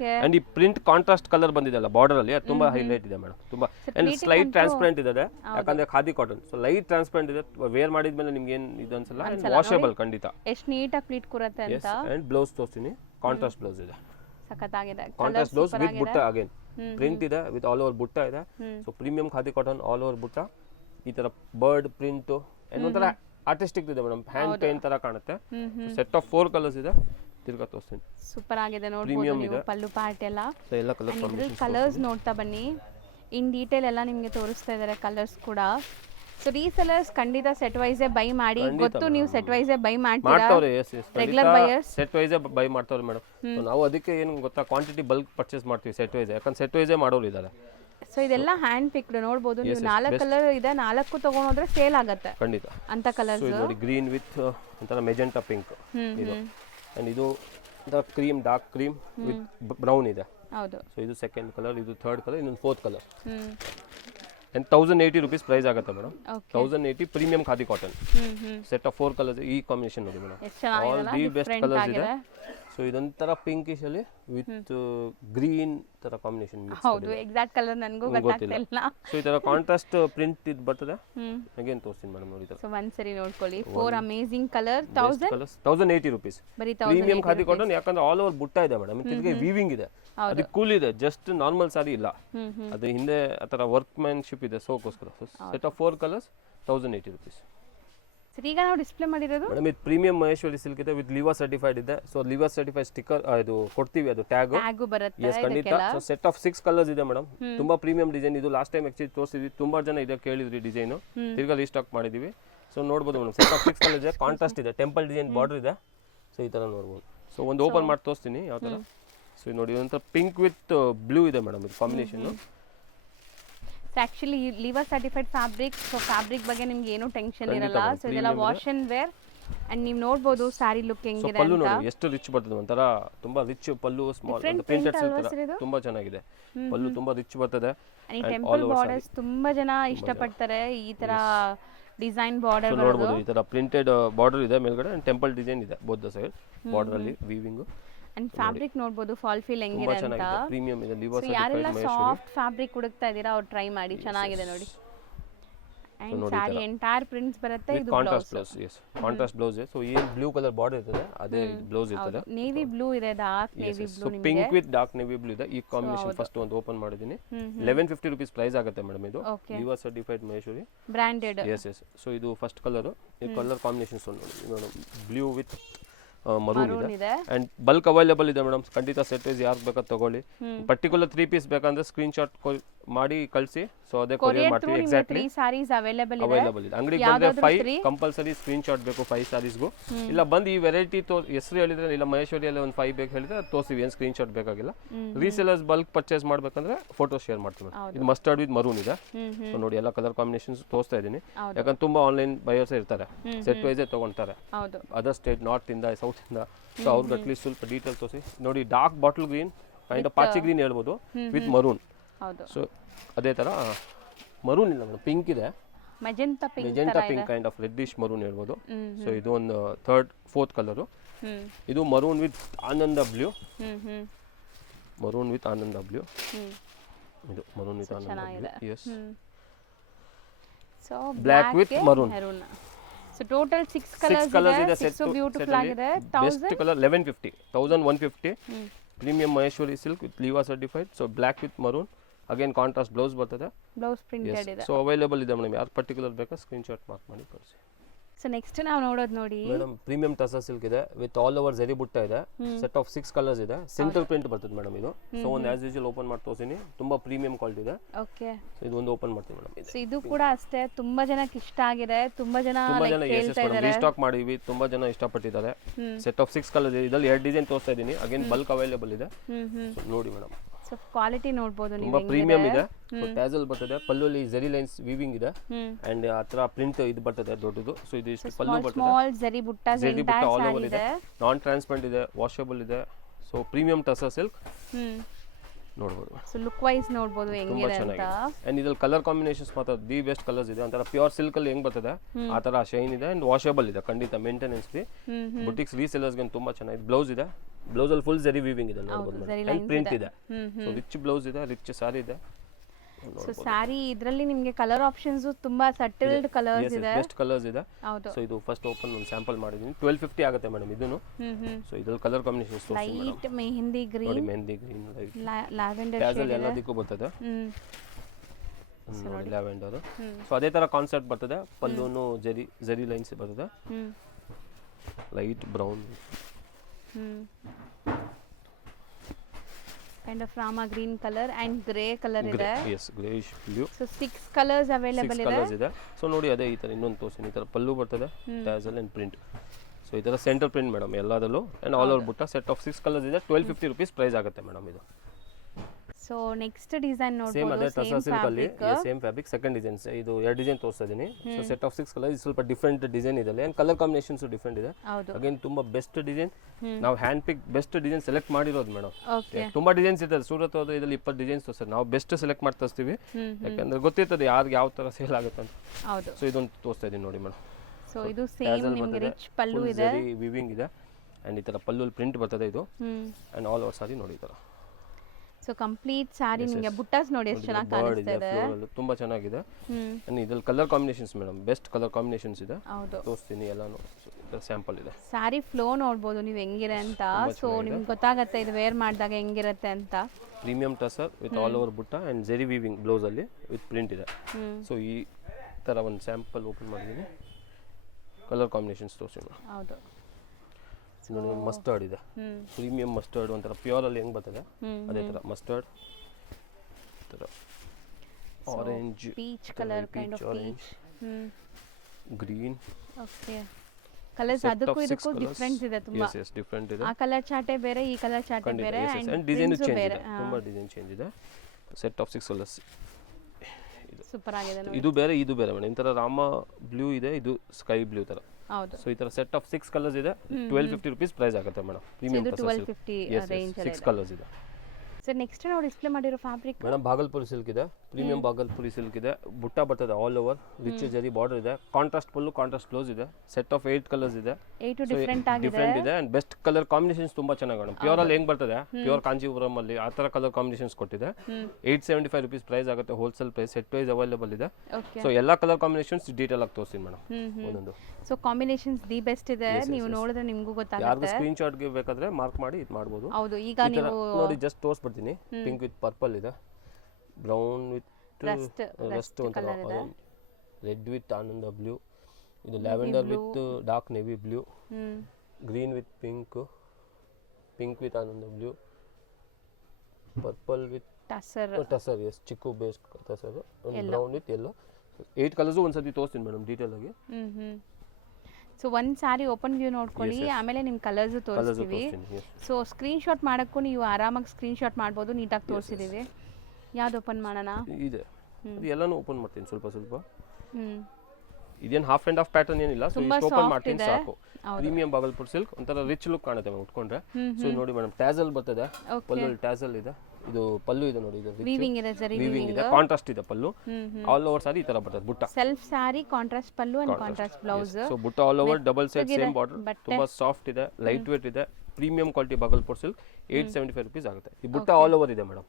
ಇದೆ. ಅಂಡ್ ಈ ಪ್ರಿಂಟ್ ಕಾಂಟ್ರಾಸ್ಟ್ ಕಲರ್ ಬಂದಿದೆಲ್ಲ ಬಾರ್ಡರ್ ಅಲ್ಲಿ, ಅದು ತುಂಬಾ ಹೈಲೈಟ್ ಇದೆ ಮೇಡಮ್. ತುಂಬಾ ಅಂಡ್ ಸ್ಲೈಟ್ ಟ್ರಾನ್ಸ್ಪರೆಂಟ್ ಇದೆ, ಯಾಕಂದ್ರೆ khadi cotton. So light transparent ಇದೆ, ವೇರ್ ಮಾಡಿದ್ಮೇಲೆ ನಿಮ್ಗೆ ಏನು ಇದು ಅನ್ಸಲ್ಲ, ಅಂಡ್ ವಾಷಬಲ್ ಖಂಡಿತ. ಎಷ್ಟು ನೀಟಾಗಿ ಪ್ಲೀಟ್ ಕೊಡುತ್ತೆ ಅಂತ. ಅಂಡ್ ಬ್ಲೌಸ್ ತೋರಿಸ್ತೀನಿ, ಕಾಂಟ್ರಾಸ್ಟ್ ಬ್ಲೌಸ್ ಇದೆ, ಸಖತ್ತಾಗಿದೆ. ಕಾಂಟ್ರಾಸ್ಟ್ ಬ್ಲೌಸ್ ವಿತ್ ಬುಟ್ಟ, ಅಗೇನ್ ಪ್ರಿಂಟ್ ಇದೆ ವಿತ್ ಆಲ್ ಓವರ್ ಬುಟ್ಟ ಇದೆ. So premium khadi cotton all over ಬುಟ್ಟ, ಈ ತರ ಬರ್ಡ್ ಪ್ರಿಂಟ್, ಒಂಥರ ಆರ್ಟಿಸ್ಟಿಕ್ ಇದೆ ಮೇಡಮ್, ಹ್ಯಾಂಡ್ ಪೇಂಟ್ ತರ ಕಾಣುತ್ತೆ. ಸೆಟ್ ಆಫ್ 4 ಕಲರ್ಸ್ ಇದೆ, ತಿರ್ಗಾ ತೋರಿಸ್ತೀನಿ. ಸೂಪರ್ ಆಗಿದೆ ನೋಡ್ಬೋದು ನೀವು, ಪಲ್ಲು ಪಾರ್ಟ್ ಎಲ್ಲ. ಸೊ ಎಲ್ಲ ಕಲರ್ಸ್ ನೋಡ್ತಾ ಬನ್ನಿ, ಇನ್ ಡೀಟೇಲ್ ಎಲ್ಲ ನಿಮಗೆ ತೋರಿಸ್ತಾ ಇದ್ದಾರೆ ಕಲರ್ಸ್ ಕೂಡ. ಸೊ ರೀಸೆಲರ್ಸ್ ಖಂಡಿತ ಸೆಟ್ ವೈಸೇ ಬೈ ಮಾಡಿ, ಗೊತ್ತು ನೀವು ಸೆಟ್ ವೈಸೇ ಬೈ ಮಾಡ್ತೀರಾ, ರೆಗ್ಯುಲರ್ ಬಯರ್ಸ್ ಸೆಟ್ ವೈಸೇ ಬೈ ಮಾಡ್ತಾವ್ರೆ ಮೇಡಮ್. ನಾವು ಅದಕ್ಕೆ ಏನು ಗೊತ್ತಾ, ಕ್ವಾಂಟಿಟಿ ಬಲ್ಕ್ ಪರ್ಚೇಸ್ ಮಾಡ್ತೀವಿ ಸೆಟ್ ವೈಸ್, ಯಾಕಂದ್ರೆ ಸೆಟ್ ವೈಸೇ ಮಾಡೋರು ಇದ್ದಾರೆ. ಸೊ ಇದೆಲ್ಲ ಹ್ಯಾಂಡ್ ಪಿಕ್ಡ್ ನೋಡಬಹುದು ನೀವು. 4 ಕಲರ್ ಇದೆ, 4 ತಗೊಂಡ್ರೆ ಸೇಲ್ ಆಗುತ್ತೆ ಖಂಡಿತ ಅಂತ ಕಲರ್ಸ್. ನೋಡಿ ಗ್ರೀನ್ ವಿತ್ ಒಂಥರ ಮೆಜೆಂಟಾ ಪಿಂಕ್ ಇದು, ಅಂಡ್ ಇದು ಒಂಥರ cream, dark cream with brown ಇದೆ. ಹೌದು. ಸೊ ಇದು ಸೆಕೆಂಡ್ ಕಲರ್, ಇದು ಥರ್ಡ್ ಕಲರ್, ಇನ್ನೊಂದು 4th colour. And 1080 rupees price ಆಗುತ್ತೆ madam. 1080 premium khadi cotton. Set of 4 colours, ಈ ಕಾಂಬಿನೇಷನ್ ನೋಡಿ madam, all the best colours ಇದೆ. ಸೊ ಇದೊಂಥರ ಪಿಂಕಿಶ್ ಅಲ್ಲಿ ವಿತ್ ಗ್ರೀನ್ ತರ ಕಾಂಬಿನೇಷನ್. ಹೌದು, ಎಕ್ಸಾಕ್ಟ್ ಕಲರ್ ನನಗೂ ಗೊತ್ತಾಗ್ತಿಲ್ಲ. ಸೊ ಈ ತರ ಕಾಂಟ್ರಾಸ್ಟ್ ಪ್ರಿಂಟ್ ಇದು ಬರ್ತದೆ, ಅಗೇನ್ ತೋರಿಸ್ತೀನಿ ಮೇಡಮ್ ನೋಡಿ. ಸೊ ಒಂದ್ಸರಿ ನೋಡ್ಕೊಳ್ಳಿ, 4 amazing colour. 1080 rupees premium khadi cotton, ಯಾಕಂದ್ರೆ ಆಲ್ ಓವರ್ ಬುಟ್ಟ ಇದೆ ಮೇಡಮ್, ಇದಕ್ಕೆ ವೀವಿಂಗ್ ಇದೆ, ಅದು ಕೂಲ್ ಇದೆ, ಜಸ್ಟ್ ನಾರ್ಮಲ್ ಸಾರಿ ಇಲ್ಲ, ಅದು ಹಿಂದೆ ಆ ತರ ವರ್ಕ್ ಮ್ಯಾನ್ಶಿಪ್ ಇದೆ. ಸೋಗೋಸ್ಕರ set of 4 colours 1080 rupees. Sir ಈಗ ನಾವು ಡಿಸ್ಪ್ಲೇ ಮಾಡಿರೋದು ಮೇಡಮ್ ಇದು ಪ್ರೀಮಿಯಂ ಮಹೇಶ್ವರಿ ಸಿಲ್ಕ್ ಇದೆ ವಿತ್ ಲಿವರ್ ಸರ್ಟಿಫೈಡ್ ಇದೆ. ಸೊ ಲಿವರ್ ಸರ್ಟಿಫೈಡ್ ಸ್ಟಿಕ್ಕರ್ ಇದು ಕೊಡ್ತೀವಿ, ಅದು ಟ್ಯಾಗ್. ಟ್ಯಾಗು ಬರುತ್ತೆ ಎಸ್ ಖಂಡಿತ. ಸೊ ಸೆಟ್ ಆಫ್ 6 ಕಲರ್ಸ್ ಇದೆ ಮೇಡಮ್. ತುಂಬಾ ಪ್ರೀಮಿಯಂ ಡಿಸೈನ್ ಇದು. ಲಾಸ್ಟ್ ಟೈಮ್ ಎಕ್ಸ್ಚೇಂಜ್ ತೋರಿಸಿದ್ವಿ, ತುಂಬಾ ಜನ ಇದೆ ಕೇಳಿದ್ರಿ ಡಿಸೈನು, ತಿರ್ಗಾ ರೀಸ್ಟಾಕ್ ಮಾಡಿದೀವಿ. ಸೊ ನೋಡ್ಬೋದು ಮೇಡಮ್, ಸೆಟ್ ಆಫ್ 6 ಕಲರ್ಸ್ ಇದೆ, ಕಾಂಟ್ರಾಸ್ಟ್ ಇದೆ, ಟೆಂಪಲ್ ಡಿಸೈನ್ ಬಾರ್ಡರ್ ಇದೆ. ಸೊ ಈ ತರ ನೋಡ್ಬೋದು. ಸೊ ಒಂದು ಓಪನ್ ಮಾಡಿ ತೋರಿಸ್ತೀನಿ ಯಾವ ತರ. ಸೊ ನೋಡಿ ಒಂಥರ ಪಿಂಕ್ ವಿತ್ ಬ್ಲೂ ಇದೆ ಮೇಡಮ್ ಇದು combination. So actually liver certified fabric, so fabric ಬಗ್ಗೆ ನಿಮ್ಗೆ ಏನು ಟೆನ್ಷನ್ ಇರಲ್ಲ. ಸೊ ಇದೆಲ್ಲ ವಾಶ್ ಅಂಡ್ ವೇರ್ ಅಂಡ್ ನೀವು ನೋಡ್ಬೋದು ಸ್ಯಾರಿ ಲುಕ್ ಹೆಂಗಿದೆ ಪಲ್ಲು ಅಂತ. ನೋಡಿ ಎಷ್ಟು ರಿಚ್ ಬರ್ತದೆ, ಒಂಥರ ತುಂಬಾ ರಿಚ್ ಪಲ್ಲು, ಸ್ಮಾಲ್ ಪ್ರಿಂಟೆಡ್ ಸಿಲ್ಕ್ ತುಂಬಾ ಚೆನ್ನಾಗಿದೆ. ಪಲ್ಲು ತುಂಬಾ ರಿಚ್ ಬರ್ತದೆ. ಈ ಟೆಂಪಲ್ ಬಾರ್ಡರ್ಸ್ ತುಂಬಾ ಜನ ಇಷ್ಟಪಡ್ತಾರೆ, ಈ ತರ ಡಿಸೈನ್ ಬಾರ್ಡರ್ ನೋಡಬಹುದು. ಈ ತರ ಪ್ರಿಂಟೆಡ್ ಬಾರ್ಡರ್ ಇದೆ ಮೇಲ್ಗಡೆ, ಟೆಂಪಲ್ ಡಿಸೈನ್ ಇದೆ ಬೋತ್ ದ ಸೈಡ್ ಬಾರ್ಡರ್ ಅಲ್ಲಿ ವೀವಿಂಗ್. ಅಂಡ್ ಫ್ಯಾಬ್ರಿಕ್ ನೋಡ್ಬೋದು ಫಾಲ್ ಫೀಲ್ ಹೆಂಗಿದೆ ತುಂಬಾ ಅಂತ. ಚೆನ್ನಾಗಿದೆ, ಪ್ರೀಮಿಯಂ ಇದೆ. ಲಿವರ್ ಯಾರೆಲ್ಲ ಸಾಫ್ಟ್ ಫ್ಯಾಬ್ರಿಕ್ ಹುಡುಕ್ತಾ ಇದ್ದೀರಾ ಅವ್ರು ಟ್ರೈ ಮಾಡಿ, ಚೆನ್ನಾಗಿದೆ ನೋಡಿ. ಅಂಡ್ ಸ್ಯಾರಿ ಎಂಟೈರ್ ಪ್ರಿಂಟ್ಸ್ ಬರುತ್ತೆ. ಇದು contrast blouse. Yes contrast blouse. So ಏನು ಬ್ಲೂ ಕಲರ್ ಬಾರ್ಡರ್ ಇರ್ತದೆ ಅದೇ ಬ್ಲೌಸ್ ಇರ್ತದೆ. ನೇವಿ ಬ್ಲೂ ಇದೆ, dark navy blue. So pink with dark navy blue ಇದೆ. ಈ ಕಾಂಬಿನೇಷನ್ ಫಸ್ಟ್ ಒಂದು ಓಪನ್ ಮಾಡಿದೀನಿ. 1150 rupees ಪ್ರೈಸ್ ಆಗುತ್ತೆ ಮೇಡಮ್ ಇದು. Liva certified Maheshwari branded. Yes yes. So ಇದು ಫಸ್ಟ್ ಕಲರ್. ಈ ಕಲರ್ ಕಾಂಬಿನೇಷನ್ಸ್ ನೋಡಿ, ಬ್ಲೂ ವಿತ್ ಮರೂನ್ ಇದೆ. ಅಂಡ್ ಬಲ್ಕ್ ಅವೈಲೇಬಲ್ ಇದೆ ಮೇಡಮ್. ಖಂಡಿತ ಸೆಟ್ ವೈಸ್ ಯಾರು ಬೇಕಾದ್ ತಗೊಳ್ಳಿ. ಪರ್ಟಿಕ್ಯುಲರ್ 3 ಪೀಸ್ ಬೇಕಂದ್ರೆ ಸ್ಕ್ರೀನ್ ಶಾಟ್ ಮಾಡಿ ಕಳಿಸಿ. ಸೊ ಅದೇ ಕೊರಿಯರ್ ಮಾಡ್ತೀವಿ. ಎಕ್ಸಾಕ್ಟ್ಲಿ 3 ಸಾರೀಸ್ ಅವೈಲೇಬಲ್ ಇದೆ. ಅಂಗಡಿಗೆ ಬಂದ್ರೆ 5 ಕಂಪಲ್ಸರಿ ಸ್ಕ್ರೀನ್ ಶಾಟ್ ಬೇಕು 5 ಸಾರೀಸ್ಗೂ. ಇಲ್ಲ ಬಂದು ಈ ವೆರೈಟಿ ಹೆಸರು ಹೇಳಿದ್ರೆ, ಇಲ್ಲ ಮಹೇಶ್ವರಿಯಲ್ಲಿ ಒಂದು 5 ಬೇಕು ಹೇಳಿದ್ರೆ ತೋರಿಸ್ತೀವಿ, ಏನು ಸ್ಕ್ರೀನ್ ಶಾಟ್ ಬೇಕಾಗಿಲ್ಲ. ರೀಸೇಲರ್ಸ್ ಬಲ್ಕ್ ಪರ್ಚೇಸ್ ಮಾಡ್ಬೇಕಂದ್ರೆ ಫೋಟೋ ಶೇರ್ ಮಾಡ್ತೀವಿ. ಇದು ಮಸ್ಟರ್ಡ್ ವಿತ್ ಮರೂನ್ ಇದೆ. ಸೊ ನೋಡಿ ಎಲ್ಲ ಕಲರ್ ಕಾಂಬಿನೇಷನ್ಸ್ ತೋರಿಸ್ತಾ ಇದ್ದೀನಿ, ಯಾಕಂದ್ರೆ ತುಂಬಾ ಆನ್ಲೈನ್ ಬಯರ್ಸ್ ಇರ್ತಾರೆ, ಸೆಟ್ ವೈಸೇ ತಗೊಂತಾರೆ ಅದರ್ ಸ್ಟೇಟ್, ನಾರ್ತ್ ಇಂದ ಸೌತ್ ಇಂದ. ಸೊ ಅವ್ರಿಗೆ ಅಟ್ಲೀಸ್ಟ್ ಸ್ವಲ್ಪ ಡೀಟೇಲ್ ತೋರಿಸಿ. ನೋಡಿ dark bottle green, kind of ಪಾಚಿ ಗ್ರೀನ್ ಹೇಳ್ಬೋದು, ವಿತ್ ಮರೂನ್. ಸೊ ಅದೇ ತರ ಮರೂನ್ ಇಲ್ಲ ಮೇಡಮ್, ಪಿಂಕ್ ಇದೆ, magenta pink kind of reddish maroon ಹೇಳ್ಬೋದು. ಸೊ ಇದು ಒಂದು ಫೋರ್ತ್ ಕಲರ್. ಇದು ಮರೂನ್ ವಿತ್ ಆನಂದ ಬ್ಲೂ. ಮರೂನ್ ವಿತ್ ಆನಂದ ಬ್ಲೂ. ಇದು ಮರೂನ್ ವಿತ್ ಆನಂದ blue. Yes. So black with maroon. So total 6 colours ಇದೆ. ಸೆಟ್ ಬ್ಯೂಟಿಫುಲ್ ಆಗಿದೆ. Best colour 1150 premium Maheshwari silk with Liva certified. So black with maroon, again contrast blouse ಬರ್ತದೆ, blouse printed ಇದೆ. So available ಇದೆ madam. ಯಾರು particular ಬೇಕಾ screenshot mark ಮಾಡಿ ಕಳಿಸಿ. So next ನಾವು ನೋಡೋದು ನೋಡಿ ಮೇಡಮ್, ಪ್ರೀಮಿಯಂ ಟಸರ್ ಸಿಲ್ಕ್ ಇದೆ ವಿತ್ ಆಲ್ ಓವರ್ ಜರಿ ಬುಟ್ಟ ಇದೆ. ಸೆಟ್ ಆಫ್ 6 ಕಲರ್ಸ್ ಇದೆ. ಸೆಂಟರ್ ಪ್ರಿಂಟ್ ಬರ್ತದೆ ಮೇಡಮ್ ಇದು. ಸೊ ಒಂದು ಆಸ್ ಯೂಶುವಲ್ ಓಪನ್ ಮಾಡಿ ತೋರಿಸ್ತೀನಿ. ತುಂಬಾ ಪ್ರೀಮಿಯಂ ಕ್ವಾಲಿಟಿ ಇದೆ. ಓಕೆ. ಸೊ ಇದು ಒಂದು ಓಪನ್ ಮಾಡ್ತೀನಿ ಮೇಡಮ್. ಸೊ ಇದು ಕೂಡ ಅಷ್ಟೇ, ತುಂಬಾ ಜನಕ್ಕೆ ಇಷ್ಟ ಆಗಿದೆ, ತುಂಬಾ ಜನ ಕೇಳ್ತಾ ಇದ್ದಾರೆ. ರೀಸ್ಟಾಕ್ ಮಾಡಿವಿ, ತುಂಬಾ ಜನ ಇಷ್ಟಪಟ್ಟಿದ್ದಾರೆ. ಸೆಟ್ ಆಫ್ 6 ಕಲರ್ಸ್ ಇದೆ. ಇದರಲ್ಲಿ 2 ಡಿಸೈನ್ ತೋರಿಸ್ತಾ ಇದ್ದೀನಿ. ಅಗೇನ್ ಬಲ್ಕ್ ಅವೈಲೇಬಲ್ ಇದೆ. ಸೊ ನೋಡಿ ಮೇಡಮ್, ಸೊ ಕ್ವಾಲಿಟಿ ನೋಡಬಹುದು ನೀವು. ತುಂಬಾ ಪ್ರೀಮಿಯಂ ಇದೆ. ಸೊ ಟ್ಯಾಸಲ್ ಬರ್ತದೆ, ಪಲ್ಲುಲಿ ಜರಿ ಲೈನ್ಸ್ ವೀವಿಂಗ್ ಇದೆ. ಅಂಡ್ ಹತ್ರ ಪ್ರಿಂಟ್ ಇದು ಬರ್ತದೆ ದೊಡ್ಡದು. ಸೊ ಇದು ಇಷ್ಟು ಪಲ್ಲು ಬರ್ತದೆ, ಸ್ಮಾಲ್ ಜರಿ ಬುಟ್ಟ ಆಲ್ ಓವರ್ ಇದೆ. ನಾನ್ ಟ್ರಾನ್ಸ್ಪರೆಂಟ್ ಇದೆ, ವಾಷಬಲ್ ಇದೆ. ಸೊ ಪ್ರೀಮಿಯಂ ಟಸರ್ ಸಿಲ್ಕ್ ನೋಡಬಹುದು. ಸೊ ಲುಕ್ ವೈಸ್ ನೋಡಬಹುದು ಹೆಂಗಿದೆ ಅಂತ. ಅಂಡ್ ಇದ್ರಲ್ಲಿ ಕಲರ್ ಕಾಂಬಿನೇಷನ್ಸ್ ಮಾತ್ರ ದಿ ಬೆಸ್ಟ್ ಕಲರ್ಸ್ ಇದೆ. ಒಂಥರ ಪ್ಯೂರ್ ಸಿಲ್ಕ್ ಅಲ್ಲಿ ಹೆಂಗ್ ಬರ್ತದೆ ಆ ತರ ಶೈನ್ ಇದೆ. ಅಂಡ್ ವಾಷಬಲ್ ಇದೆ, ಖಂಡಿತ ಮೇಂಟೆನೆನ್ಸ್ ಫ್ರೀ. ಬುಟಿಕ್ಸ್ ರೀಸೆಲ್ಲರ್ಸ್ ಗೆ ತುಂಬಾ ಚೆನ್ನಾಗಿದೆ. ಬ್ಲೌಸ್ ಇದೆ, ಬ್ಲೌಸ್ ಅಲ್ಲಿ ಫುಲ್ ಜರಿ ವೀವಿಂಗ್ ಇದೆ ನೋಡಬಹುದು. ಅಂಡ್ ಪ್ರಿಂಟ್ ಇದೆ. ಸೊ ರಿಚ್ ಬ್ಲೌಸ್ ಇದೆ, ರಿಚ್ ಸಾರಿ ಇದೆ. ಸೊ ಸಾರಿ ಇದರಲ್ಲಿ ನಿಮಗೆ ಕಲರ್ ಆಪ್ಷನ್ಸ್ ತುಂಬಾ ಸಟಲ್ಡ್ ಕಲರ್ಸ್ ಇದೆ, ಬೆಸ್ಟ್ ಕಲರ್ಸ್ ಇದೆ. ಹೌದು. ಸೊ ಇದು ಫಸ್ಟ್ ಓಪನ್ ಒಂದು ಸ್ಯಾಂಪಲ್ ಮಾಡಿದೀನಿ. 1250 ಆಗುತ್ತೆ ಮೇಡಮ್ ಇದನ್ನು. ಸೊ ಇದ್ರಲ್ಲಿ ಕಲರ್ ಕಾಂಬಿನೇಷನ್ಸ್ ತೋರಿಸ್ತೀನಿ ಮೇಡಮ್. ಲೈಟ್ ಮೆಹಂದಿ ಗ್ರೀನ್, ನೋಡಿ ಮೆಹಂದಿ ಗ್ರೀನ್, ಲ್ಯಾವೆಂಡರ್ ಟ್ಯಾಸಲ್ ಎಲ್ಲದಕ್ಕೂ ಬರ್ತದೆ. ನೋಡಿ ಲ್ಯಾವೆಂಡರ್. ಸೊ ಅದೇ ತರ ಕಾನ್ಸೆಪ್ಟ್ ಬರ್ತದೆ. ಪಲ್ಲುನು ಜರಿ ಲೈನ್ಸ್ ಬರ್ತದೆ. Light brown, kind of rama green color and grey color ಇದೆ. yes grayish blue. so 6 colors available ಇದೆ. ಸೊ ನೋಡಿ ಅದೇ ಈ ತರ ಇನ್ನೊಂದು ತೋರಿಸ್ತೀನಿ. ಈ ತರ ಪಲ್ಲು ಬರ್ತದೆ, ಟ್ಯಾಸಲ್ ಅಂಡ್ ಪ್ರಿಂಟ್. ಸೊ ಈ ತರ ಸೆಂಟರ್ ಪ್ರಿಂಟ್ ಮೇಡಮ್ ಎಲ್ಲದಲ್ಲೂ. And all over butta. Set of 6 colours ಇದೆ. 1250 rupees ಪ್ರೈಸ್ ಆಗುತ್ತೆ ಮೇಡಮ್ ಇದು. ಸೊ ನೆಕ್ಸ್ಟ್ ಡಿಸೈನ್ ಸೇಮ್ ಅದೇ ನೋಡಬಹುದು. ಟಸರ್ ಸಿಲ್ಕ್ ಅಲ್ಲಿ ಸೇಮ್ ಫ್ಯಾಬ್ರಿಕ್, ಸೆಕೆಂಡ್ ಡಿಸೈನ್ಸ್. ಇದು 2 ಡಿಸೈನ್ ತೋರಿಸ್ತಾ ಇದೀನಿ. ಸೊ ಸೆಟ್ ಆಫ್ 6 ಕಲರ್ಸ್, ಸ್ವಲ್ಪ ಡಿಫರೆಂಟ್ ಡಿಸೈನ್ ಇದೆ. ಅಂಡ್ ಕಲರ್ ಕಾಂಬಿನೇಷನ್ಸ್ ಡಿಫರೆಂಟ್ ಇದೆ. ಅಗೇನ್ ತುಂಬಾ ಬೆಸ್ಟ್ ಡಿಸೈನ್. ನಾವು hand pick best design select ಮಾಡಿರೋದು ಮೇಡಮ್. ತುಂಬಾ ಡಿಸೈನ್ಸ್ ಇದೆ. ಸೂರತ್ ಹೋದ್ರೆ ಇದರಲ್ಲಿ 20 ಡಿಸೈನ್ಸ್ ತೋರಿಸ್ತಾರೆ. ನಾವು ಬೆಸ್ಟ್ ಸೆಲೆಕ್ಟ್ ಮಾಡಿ ತರಿಸ್ತೀವಿ, ಯಾಕಂದ್ರೆ ಗೊತ್ತಿರ್ತದೆ ಯಾರಿಗೆ ಯಾವ ತರ ಸೇಲ್ ಆಗುತ್ತೆ ಅಂತ. ಹೌದು. ಸೊ ಇದೊಂದು ತೋರಿಸ್ತಾ ಇದೀನಿ ನೋಡಿ ಮೇಡಮ್. ಸೊ ಇದು ಸೇಮ್ ನಿಮಗೆ ರಿಚ್ ಪಲ್ಲು ಇದೆ, ವಿವಿಂಗ್ ಇದೆ. ಅಂಡ್ ಈ ತರ ಪಲ್ಲು ಪ್ರಿಂಟ್ ಬರ್ತದೆ ಇದು. ಅಂಡ್ ಆಲ್ ಓವರ್ ಸಾರಿ ನೋಡಿ ಈ ತರ. ಸೊ ಕಂಪ್ಲೀಟ್ ಸಾರಿ ನಿಮಗೆ ಬುಟ್ಟಾಸ್ ನೋಡಿ ಎಷ್ಟು ಚೆನ್ನಾಗಿ ಕಾಣಿಸ್ತಾ ಇದೆ. ತುಂಬಾ ಚೆನ್ನಾಗಿದೆ. ಅಂಡ್ ಇದರಲ್ಲಿ colour combinations madam, best colour combinations ಇದೆ. ಹೌದು. ತೋರಿಸ್ತೀನಿ ಎಲ್ಲಾನು. ಸ್ಯಾಂಪಲ್ ಇದೆ. ಸಾರಿ ಫ್ಲೋ ನೋಡಬಹುದು ನೀವು ಹೆಂಗಿದೆ ಅಂತ. ಸೊ ನಿಮ್ಗೆ ಗೊತ್ತಾಗುತ್ತೆ ಇದು ವೇರ್ ಮಾಡಿದಾಗ ಹೆಂಗಿರುತ್ತೆ ಅಂತ. Premium tussar with all over ಬುಟ್ಟ ಅಂಡ್ ಜೆರಿ ವೀವಿಂಗ್ ಬ್ಲೌಸ್ ಅಲ್ಲಿ ವಿತ್ ಪ್ರಿಂಟ್ ಇದೆ. ಸೊ ಈ ತರ ಒಂದು ಸ್ಯಾಂಪಲ್ ಓಪನ್ ಮಾಡಿದ್ದೀನಿ. ಕಲರ್ ಕಾಂಬಿನೇಷನ್ಸ್ ತೋರಿಸಿ ಮೇಡಮ್. ಹೌದು. ನೋಡಿ ಮಸ್ಟರ್ಡ್ ಇದೆ, ಪ್ರೀಮಿಯಂ ಮಸ್ಟರ್ಡ್, ಒಂಥರ ಪ್ಯೂರಲ್ಲಿ ಹೆಂಗೆ ಬರ್ತದೆ ಅದೇ ಥರ ಮಸ್ಟರ್ಡ್, ಥರ orange, peach colour, kind of peach, green. Okay, colours ಅದಕ್ಕೂ ಇದಕ್ಕೂ ಡಿಫರೆನ್ಸ್ ಇದೆ ತುಂಬಾ. ಎಸ್ ಡಿಫರೆಂಟ್ ಇದೆ. ಆ ಕಲರ್ ಚಾಟೆ ಬೇರೆ, ಈ ಕಲರ್ ಚಾಟೆ ಬೇರೆ, ಅಂಡ್ ಡಿಸೈನ್ ಚೇಂಜ್ ಇದೆ, ತುಂಬಾ ಡಿಸೈನ್ ಚೇಂಜ್ ಇದೆ. Set of 6 colours. ಸೂಪರ್ ಆಗಿದೆ ನೋಡಿ. ಇದು ಬೇರೆ ಇದು ಬೇರೆ ಮೇಡಮ್. ಈ ಥರ ರಾಮ ಬ್ಲೂ ಇದೆ, ಇದು ಸ್ಕೈ ಬ್ಲೂ ಥರ. ಹೌದು. ಸೊ ಈ ಥರ ಸೆಟ್ ಆಫ್ 6 ಕಲರ್ಸ್ ಇದೆ. 1250 rupees ಪ್ರೈಸ್ ಆಗುತ್ತೆ ಮೇಡಮ್. ಪ್ರೀಮಿಯಂ ಇದು 1250 ರೇಂಜ್ ಅಲ್ಲಿ 6 ಕಲರ್ಸ್ ಇದೆ. ಸರ್ ನೆಕ್ಸ್ಟ್ ನಾವು ಡಿಸ್ಪ್ಲೇ ಮಾಡಿರೋ ಫ್ಯಾಬ್ರಿಕ್ ಮೇಡಮ್ ಭಾಗಲ್ಪುರಿ ಸಿಲ್ಕ್ ಇದೆ, ಪ್ರೀಮಿಯಂ ಭಾಗಲ್ಪುರಿ ಸಿಲ್ಕ್ ಇದೆ. ಬುಟ್ಟ ಬರ್ತದೆ ಆಲ್ ಓವರ್, ರಿಚ್ ಜರಿ ಬಾರ್ಡರ್ ಇದೆ, ಕಾಂಟ್ರಾಸ್ಟ್ ಪಲ್ಲು, ಕಾಂಟ್ರಾಸ್ಟ್ ಬ್ಲೌಸ್ ಇದೆ. ಸೆಟ್ ಆಫ್ 8 ಕಲರ್ಸ್ ಇದೆ. 8 ಡಿಫರೆಂಟ್ ಆಗಿದೆ. ಡಿಫರೆಂಟ್ ಇದೆ ಅಂಡ್ ಬೆಸ್ಟ್ ಕಲರ್ ಕಾಂಬಿನೇಷನ್ಸ್ ತುಂಬಾ ಚೆನ್ನಾಗಿ ಮೇಡಮ್. ಪ್ಯೂರ್ ಅಲ್ಲಿ ಹೆಂಗ್ ಬರ್ತದೆ, ಪ್ಯೂರ್ ಕಾಂಜೀವರಂ ಅಲ್ಲಿ ಆ ತರ ಕಲರ್ ಕಾಂಬಿನೇಷನ್ಸ್ ಕೊಟ್ಟಿದೆ. 875 rupees ಪ್ರೈಸ್ ಆಗುತ್ತೆ, wholesale price. Set wise available okay. So. ಸೊ ಎಲ್ಲಾ ಕಲರ್ ಕಾಂಬಿನೇಷನ್ಸ್ ಡೀಟೇಲ್ ಆಗಿ ತೋರಿಸ್ತೀನಿ ಮೇಡಮ್ ಒಂದೊಂದು. ಸೊ ಕಾಂಬಿನೇಷನ್ಸ್ ದಿ ಬೆಸ್ಟ್ ಇದೆ, ನೀವು ನೋಡಿದ್ರೆ ನಿಮಗೂ ಯಾರಿಗೂ ಗೊತ್ತಾಗುತ್ತೆ. ಸ್ಕ್ರೀನ್ ಶಾಟ್ ಗೆ ಬೇಕಾದ್ರೆ ಮಾರ್ಕ್ ಮಾಡಿ ಇದು ಮಾಡ್ಬೋದು. ಹೌದು, ಈಗ ನೀವು ನೋಡಿ ಜಸ್ಟ್ ತೋರಿಸ್ಬಿಡ್ತೀನಿ. ಪಿಂಕ್ ವಿತ್ ಪರ್ಪಲ್ ಇದೆ, ಬ್ರೌನ್ ವಿತ್ ರಸ್ಟ್ ಒಂಥರ, ರೆಡ್ ವಿತ್ ಆನಂದ ಬ್ಲೂ, ಇದು lavender with dark navy blue, green with pink, pink with ಆನಂದ blue, purple with tussar, yes chikoo base tussar, brown with yellow. 8 colours ಒಂದ್ಸತಿ ತೋರಿಸ್ತೀನಿ ಮೇಡಮ್ ಡೀಟೇಲ್ ಆಗಿ. So ಒಂದು ಸಾರಿ open view ನೋಡ್ಕೊಳ್ಳಿ, ಆಮೇಲೆ ನಿಮ್ಮ ಕಲರ್ಸ್ ತೋರಿಸ್ತೀವಿ. ಸೊ ಸ್ಕ್ರೀನ್ ಶಾಟ್ ಮಾಡೋಕ್ಕೂ ನೀವು ಆರಾಮಾಗಿ ಸ್ಕ್ರೀನ್ ಶಾಟ್ ಮಾಡ್ಬೋದು, ನೀಟಾಗಿ ತೋರಿಸಿದ್ದೀವಿ. ಯಾವ್ದು ಓಪನ್ ಮಾಡೋಣ? ಇದೆ, ಅದು ಎಲ್ಲಾನು ಓಪನ್ ಮಾಡ್ತೀನಿ ಸ್ವಲ್ಪ ಸ್ವಲ್ಪ. ಇದೇನು ಹಾಫ್ ಆ್ಯಂಡ್ ಹಾಫ್ ಪ್ಯಾಟರ್ನ್ ಏನಿಲ್ಲ, ಸೊ ಇಷ್ಟು ಓಪನ್ ಮಾಡ್ತೀನಿ ಸಾಕು. ಪ್ರೀಮಿಯಂ ಭಾಗಲ್ಪುರ್ ಸಿಲ್ಕ್, ಒಂಥರ ರಿಚ್ ಲುಕ್ ಕಾಣುತ್ತೆ ಮೇಡಮ್ ಉಟ್ಕೊಂಡ್ರೆ. ಸೊ ನೋಡಿ ಮೇಡಮ್ ಟ್ಯಾಸಲ್ ಬರ್ತದೆ, ಪಲ್ಲು ಟ್ಯಾಸಲ್ ಇದೆ, ಇದು ಪಲ್ಲು ಇದೆ ನೋಡಿ, ಇದು ವೀವಿಂಗ್ ಇದೆ, ಜರಿ ವೀವಿಂಗ್ ಇದೆ, ಕಾಂಟ್ರಾಸ್ಟ್ ಇದೆ ಪಲ್ಲು. ಆಲ್ ಓವರ್ ಸಾರಿ ಈ ತರ ಬರ್ತದೆ butta. Self sari, contrast pallu and contrast blouse. So butta all over double side same border, ತುಂಬಾ ಸಾಫ್ಟ್ ಇದೆ, ಲೈಟ್ ವೇಟ್ ಇದೆ, premium quality Bhagalpur silk. 875 rupees ಆಗುತ್ತೆ. ಈ ಬುಟ್ಟ ಆಲ್ ಓವರ್ ಇದೆ ಮೇಡಮ್,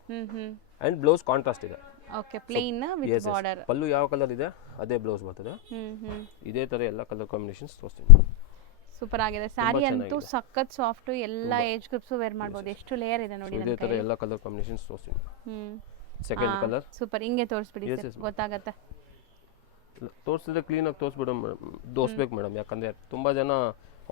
ಅಂಡ್ ಬ್ಲೌಸ್ ಕಾಂಟ್ರಾಸ್ಟ್ ಇದೆ. Okay, plain with border. Pallu ಯಾವ ಕಲರ್ ಇದೆ ಅದೇ ಬ್ಲೌಸ್ ಬರ್ತದೆ. ಇದೇ ತರ ಎಲ್ಲ ಕಲರ್ ಕಾಂಬಿನೇಷನ್ಸ್ ತೋರಿಸ್ತೀನಿ. ಸೂಪರ್ ಆಗಿದೆ ಸಾರಿ ಅಂತೂ, ಸಖತ್ ಸಾಫ್ಟ್, ಎಲ್ಲ ಏಜ್ ಗ್ರೂಪ್ಸ್ ವೇರ್ ಮಾಡಬಹುದು. ಎಷ್ಟು ಲೇಯರ್ ಇದೆ ನೋಡಿ. ಇದೇ ತರ ಎಲ್ಲ ಕಲರ್ ಕಾಂಬಿನೇಷನ್ಸ್ ತೋರಿಸ್ತೀನಿ. ಸೆಕೆಂಡ್ ಕಲರ್ ಸೂಪರ್, ಹಿಂಗೆ ತೋರಿಸ್ಬಿಡಿ, ಗೊತ್ತಾಗತ್ತೆ. ತೋರಿಸಿದ್ರೆ ಕ್ಲೀನ್ ಆಗಿ ತೋರಿಸ್ಬೇಕು ಮೇಡಮ್, ಯಾಕಂದ್ರೆ ತುಂಬಾ ಜನ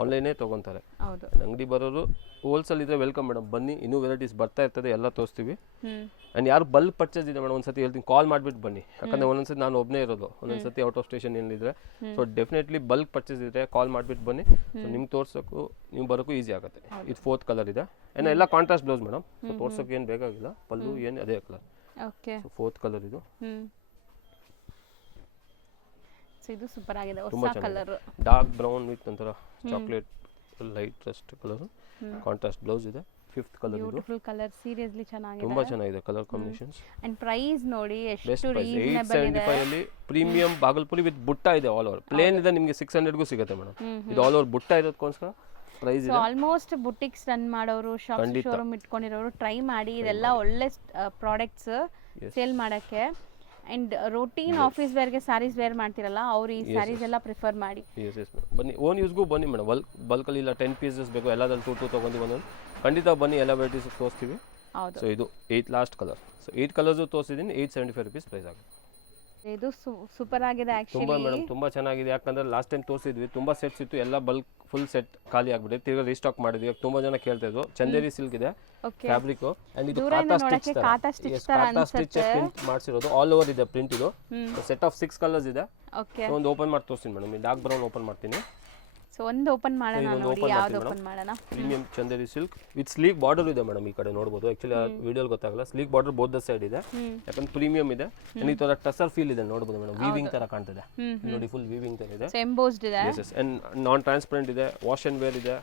ಆನ್ಲೈನೇ ತೊಗೊತಾರೆ. ಹೌದು, ಅಂಗಡಿ ಬರೋರು ಹೋಲ್ಸೇಲ್ ಇದ್ರೆ ವೆಲ್ಕಮ್ ಮೇಡಮ್, ಬನ್ನಿ, ಇನ್ನೂ ವೆರೈಟೀಸ್ ಬರ್ತಾ ಇರ್ತದೆ, ಎಲ್ಲ ತೋರಿಸ್ತೀವಿ. ಆ್ಯಂಡ್ ಯಾರು ಬಲ್ಕ್ ಪರ್ಚೇಸ್ ಇದೆ ಮೇಡಮ್, ಒಂದ್ಸತಿ ಹೇಳ್ತೀನಿ, ಕಾಲ್ ಮಾಡಿಬಿಟ್ಟು ಬನ್ನಿ. ಯಾಕಂದ್ರೆ ಒಂದೊಂದ್ಸತಿ ನಾನು ಒಬ್ಬನೇ ಇರೋದು, ಒಂದೊಂದ್ಸತಿ ಔಟ್ ಆಫ್ ಸ್ಟೇಷನ್ ಏನಿದ್ರೆ. ಸೊ ಡೆಫಿನೆಟ್ಲಿ ಬಲ್ಕ್ ಪರ್ಚೇಸ್ ಇದ್ರೆ ಕಾಲ್ ಮಾಡಿಬಿಟ್ಟು ಬನ್ನಿ. ಸೊ ನಿಮ್ಗೆ ತೋರ್ಸೋಕ್ಕೂ ನೀವು ಬರೋಕ್ಕೂ ಈಸಿ ಆಗುತ್ತೆ. ಇದು 4th ಕಲರ್ ಇದೆ, ಏನೋ ಎಲ್ಲ ಕಾಂಟ್ರಾಸ್ಟ್ ಬ್ಲೌಸ್ ಮೇಡಮ್. ಸೊ ತೋರ್ಸೋಕೆ ಏನು ಬೇಕಾಗಿಲ್ಲ, ಪಲ್ಲು ಏನು ಅದೇ colour. Okay, so 4th colour ಇದು. ಸೊ ಇದು ಸೂಪರ್ ಆಗಿದೆ, ಹೊಸ ಕಲರ್, ಡಾರ್ಕ್ ಬ್ರೌನ್ ವಿತ್ ಒಂಥರ chocolate light Rust colour, contrast blouse ಇದೆ. 5th ಕಲರ್ ಇದು, ಬ್ಯೂಟಿಫುಲ್ ಕಲರ್, ಸೀರಿಯಸ್ಲಿ ಚೆನ್ನಾಗಿದೆ, ತುಂಬಾ ಚೆನ್ನಾಗಿದೆ ಕಲರ್ ಕಾಂಬಿನೇಷನ್ಸ್. ಅಂಡ್ ಪ್ರೈಸ್ ನೋಡಿ ಎಷ್ಟು ರೀಸನಬಲ್ ರೀಸನಬಲ್ ಇದೆ. ಅಲ್ಲಿ ಪ್ರೀಮಿಯಂ ಭಾಗಲ್ಪುರಿ ವಿತ್ ಬುಟ್ಟ ಇದೆ, ಆಲ್ ಓವರ್ ಪ್ಲೇನ್ ಇದೆ, ನಿಮಗೆ 600ಗೂ ಸಿಗುತ್ತೆ ಮೇಡಮ್. ಇದು ಆಲ್ ಓವರ್ ಬುಟ್ಟ ಇರೋದಕ್ಕೋಸ್ಕರ ಪ್ರೈಸ್ ಇದೆ. ಆಲ್ಮೋಸ್ಟ್ ಬುಟಿಕ್ಸ್ ರನ್ ಮಾಡೋರು, ಶಾಪ್ ಶೋರೂಮ್ ಇಟ್ಕೊಂಡಿರೋರು ಟ್ರೈ ಮಾಡಿ, ಇದೆಲ್ಲ ಒಳ್ಳೆ ಪ್ರಾಡಕ್ಟ್ಸ್ ಸೇಲ್ ಮಾಡಕ್ಕೆ. ಅಂಡ್ ರೂಟೀನ್ ಆಫೀಸ್ ವೇರ್ಗೆ ಸ್ಯಾರೀಸ್ ವೇರ್ ಮಾಡ್ತಿರಲ್ಲ, ಅವ್ರು ಈ ಸ್ಯಾರೀಸ್ ಎಲ್ಲ ಪ್ರಿಫರ್ ಮಾಡಿ. ಬನ್ನಿ, ಓನ್ ಯೂಸ್ಗೂ ಬನ್ನಿ ಮೇಡಮ್. ಬಲ್ಕಲ್ಲಿ ಇಲ್ಲ 10 pieces ಬೇಕು, ಎಲ್ಲದಲ್ಲಿ 2 ತೊಗೊಂಡು ಒಂದೊಂದು ಖಂಡಿತ ಬನ್ನಿ, ಎಲ್ಲ ವೆರೈಟೀಸ್ ತೋರಿಸ್ತೀವಿ. ಸೊ ಇದು 8 ಲಾಸ್ಟ್ ಕಲರ್. ಸೊ 8 ಕಲರ್ಸು ತೋರಿಸಿದ್ದೀನಿ, 875 rupees ಪ್ರೈಸ್ ಆಗುತ್ತೆ. ಇದು ಸೂಪರ್ ಆಗಿದೆ ಆಕ್ಚುಲಿ. ತುಂಬಾ ಮೇಡಮ್, ತುಂಬಾ ಚೆನ್ನಾಗಿದೆ. ಯಾಕಂದ್ರೆ ಲಾಸ್ಟ್ ಟೈಮ್ ತೋರಿಸಿದ್ವಿ, ತುಂಬಾ ಸೆಟ್ಸ್ ಇತ್ತು, ಎಲ್ಲ ಬಲ್ಕ್ ಫುಲ್ ಸೆಟ್ ಖಾಲಿ ಆಗ್ಬಿಟ್ಟಿದೆ, ತಿರ್ಗಾ ರೀಸ್ಟಾಕ್ ಮಾಡಿದ್ವಿ. ತುಂಬಾ ಜನ ಕೇಳ್ತಾ ಇದ್ರು. ಚಂದೇರಿ ಸಿಲ್ಕ್ ಇದೆ ಫ್ಯಾಬ್ರಿಕ್, ಅಂಡ್ ಇದು ಕಾಟಾ ಸ್ಟಿಚ್ ಪ್ರಿಂಟ್ ಮಾಡಿಸಿರೋದು, ಆಲ್ ಓವರ್ ಇದೆ ಪ್ರಿಂಟ್. ಇದು ಸೆಟ್ ಆಫ್ 6 ಕಲರ್ಸ್ ಇದೆ. ಒಂದು ಓಪನ್ ಮಾಡಿ ತೋರಿಸ್ತೀನಿ ಮೇಡಮ್. ಈ ಡಾರ್ಕ್ ಬ್ರೌನ್ ಓಪನ್ ಮಾಡ್ತೀನಿ. ಸೊ ಒಂದು ಓಪನ್ ಮಾಡೋಣ ನೋಡಿ, ಯಾವುದು ಓಪನ್ ಮಾಡೋಣ? Premium Chanderi silk with sleek border ಇದೆ ಮೇಡಮ್. ಈ ಕಡೆ ನೋಡಬಹುದು, ಆಕ್ಚುಲಿ ವಿಡಿಯೋಲಿ ಗೊತ್ತಾಗಲ್ಲ, sleek border both the side ಇದೆ. ಯಾಕಂದ್ರೆ ಪ್ರೀಮಿಯಂ ಇದೆ, ಈ ತರ ಟಸರ್ ಫೀಲ್ ಇದೆ, ನೋಡಬಹುದು ಮೇಡಮ್. ವೀವಿಂಗ್ ತರ ಕಾಣ್ತಿದೆ ನೋಡಿ, ಫುಲ್ ವೀವಿಂಗ್ ತರ ಇದೆ, ಎಂಬೋಸ್ಡ್ ಇದೆ. ಅಂಡ್ ನಾನ್ ಟ್ರಾನ್ಸ್ಪರೆಂಟ್ ಇದೆ, ವಾಶ್ ಅಂಡ್ ವೇರ್ ಇದೆ.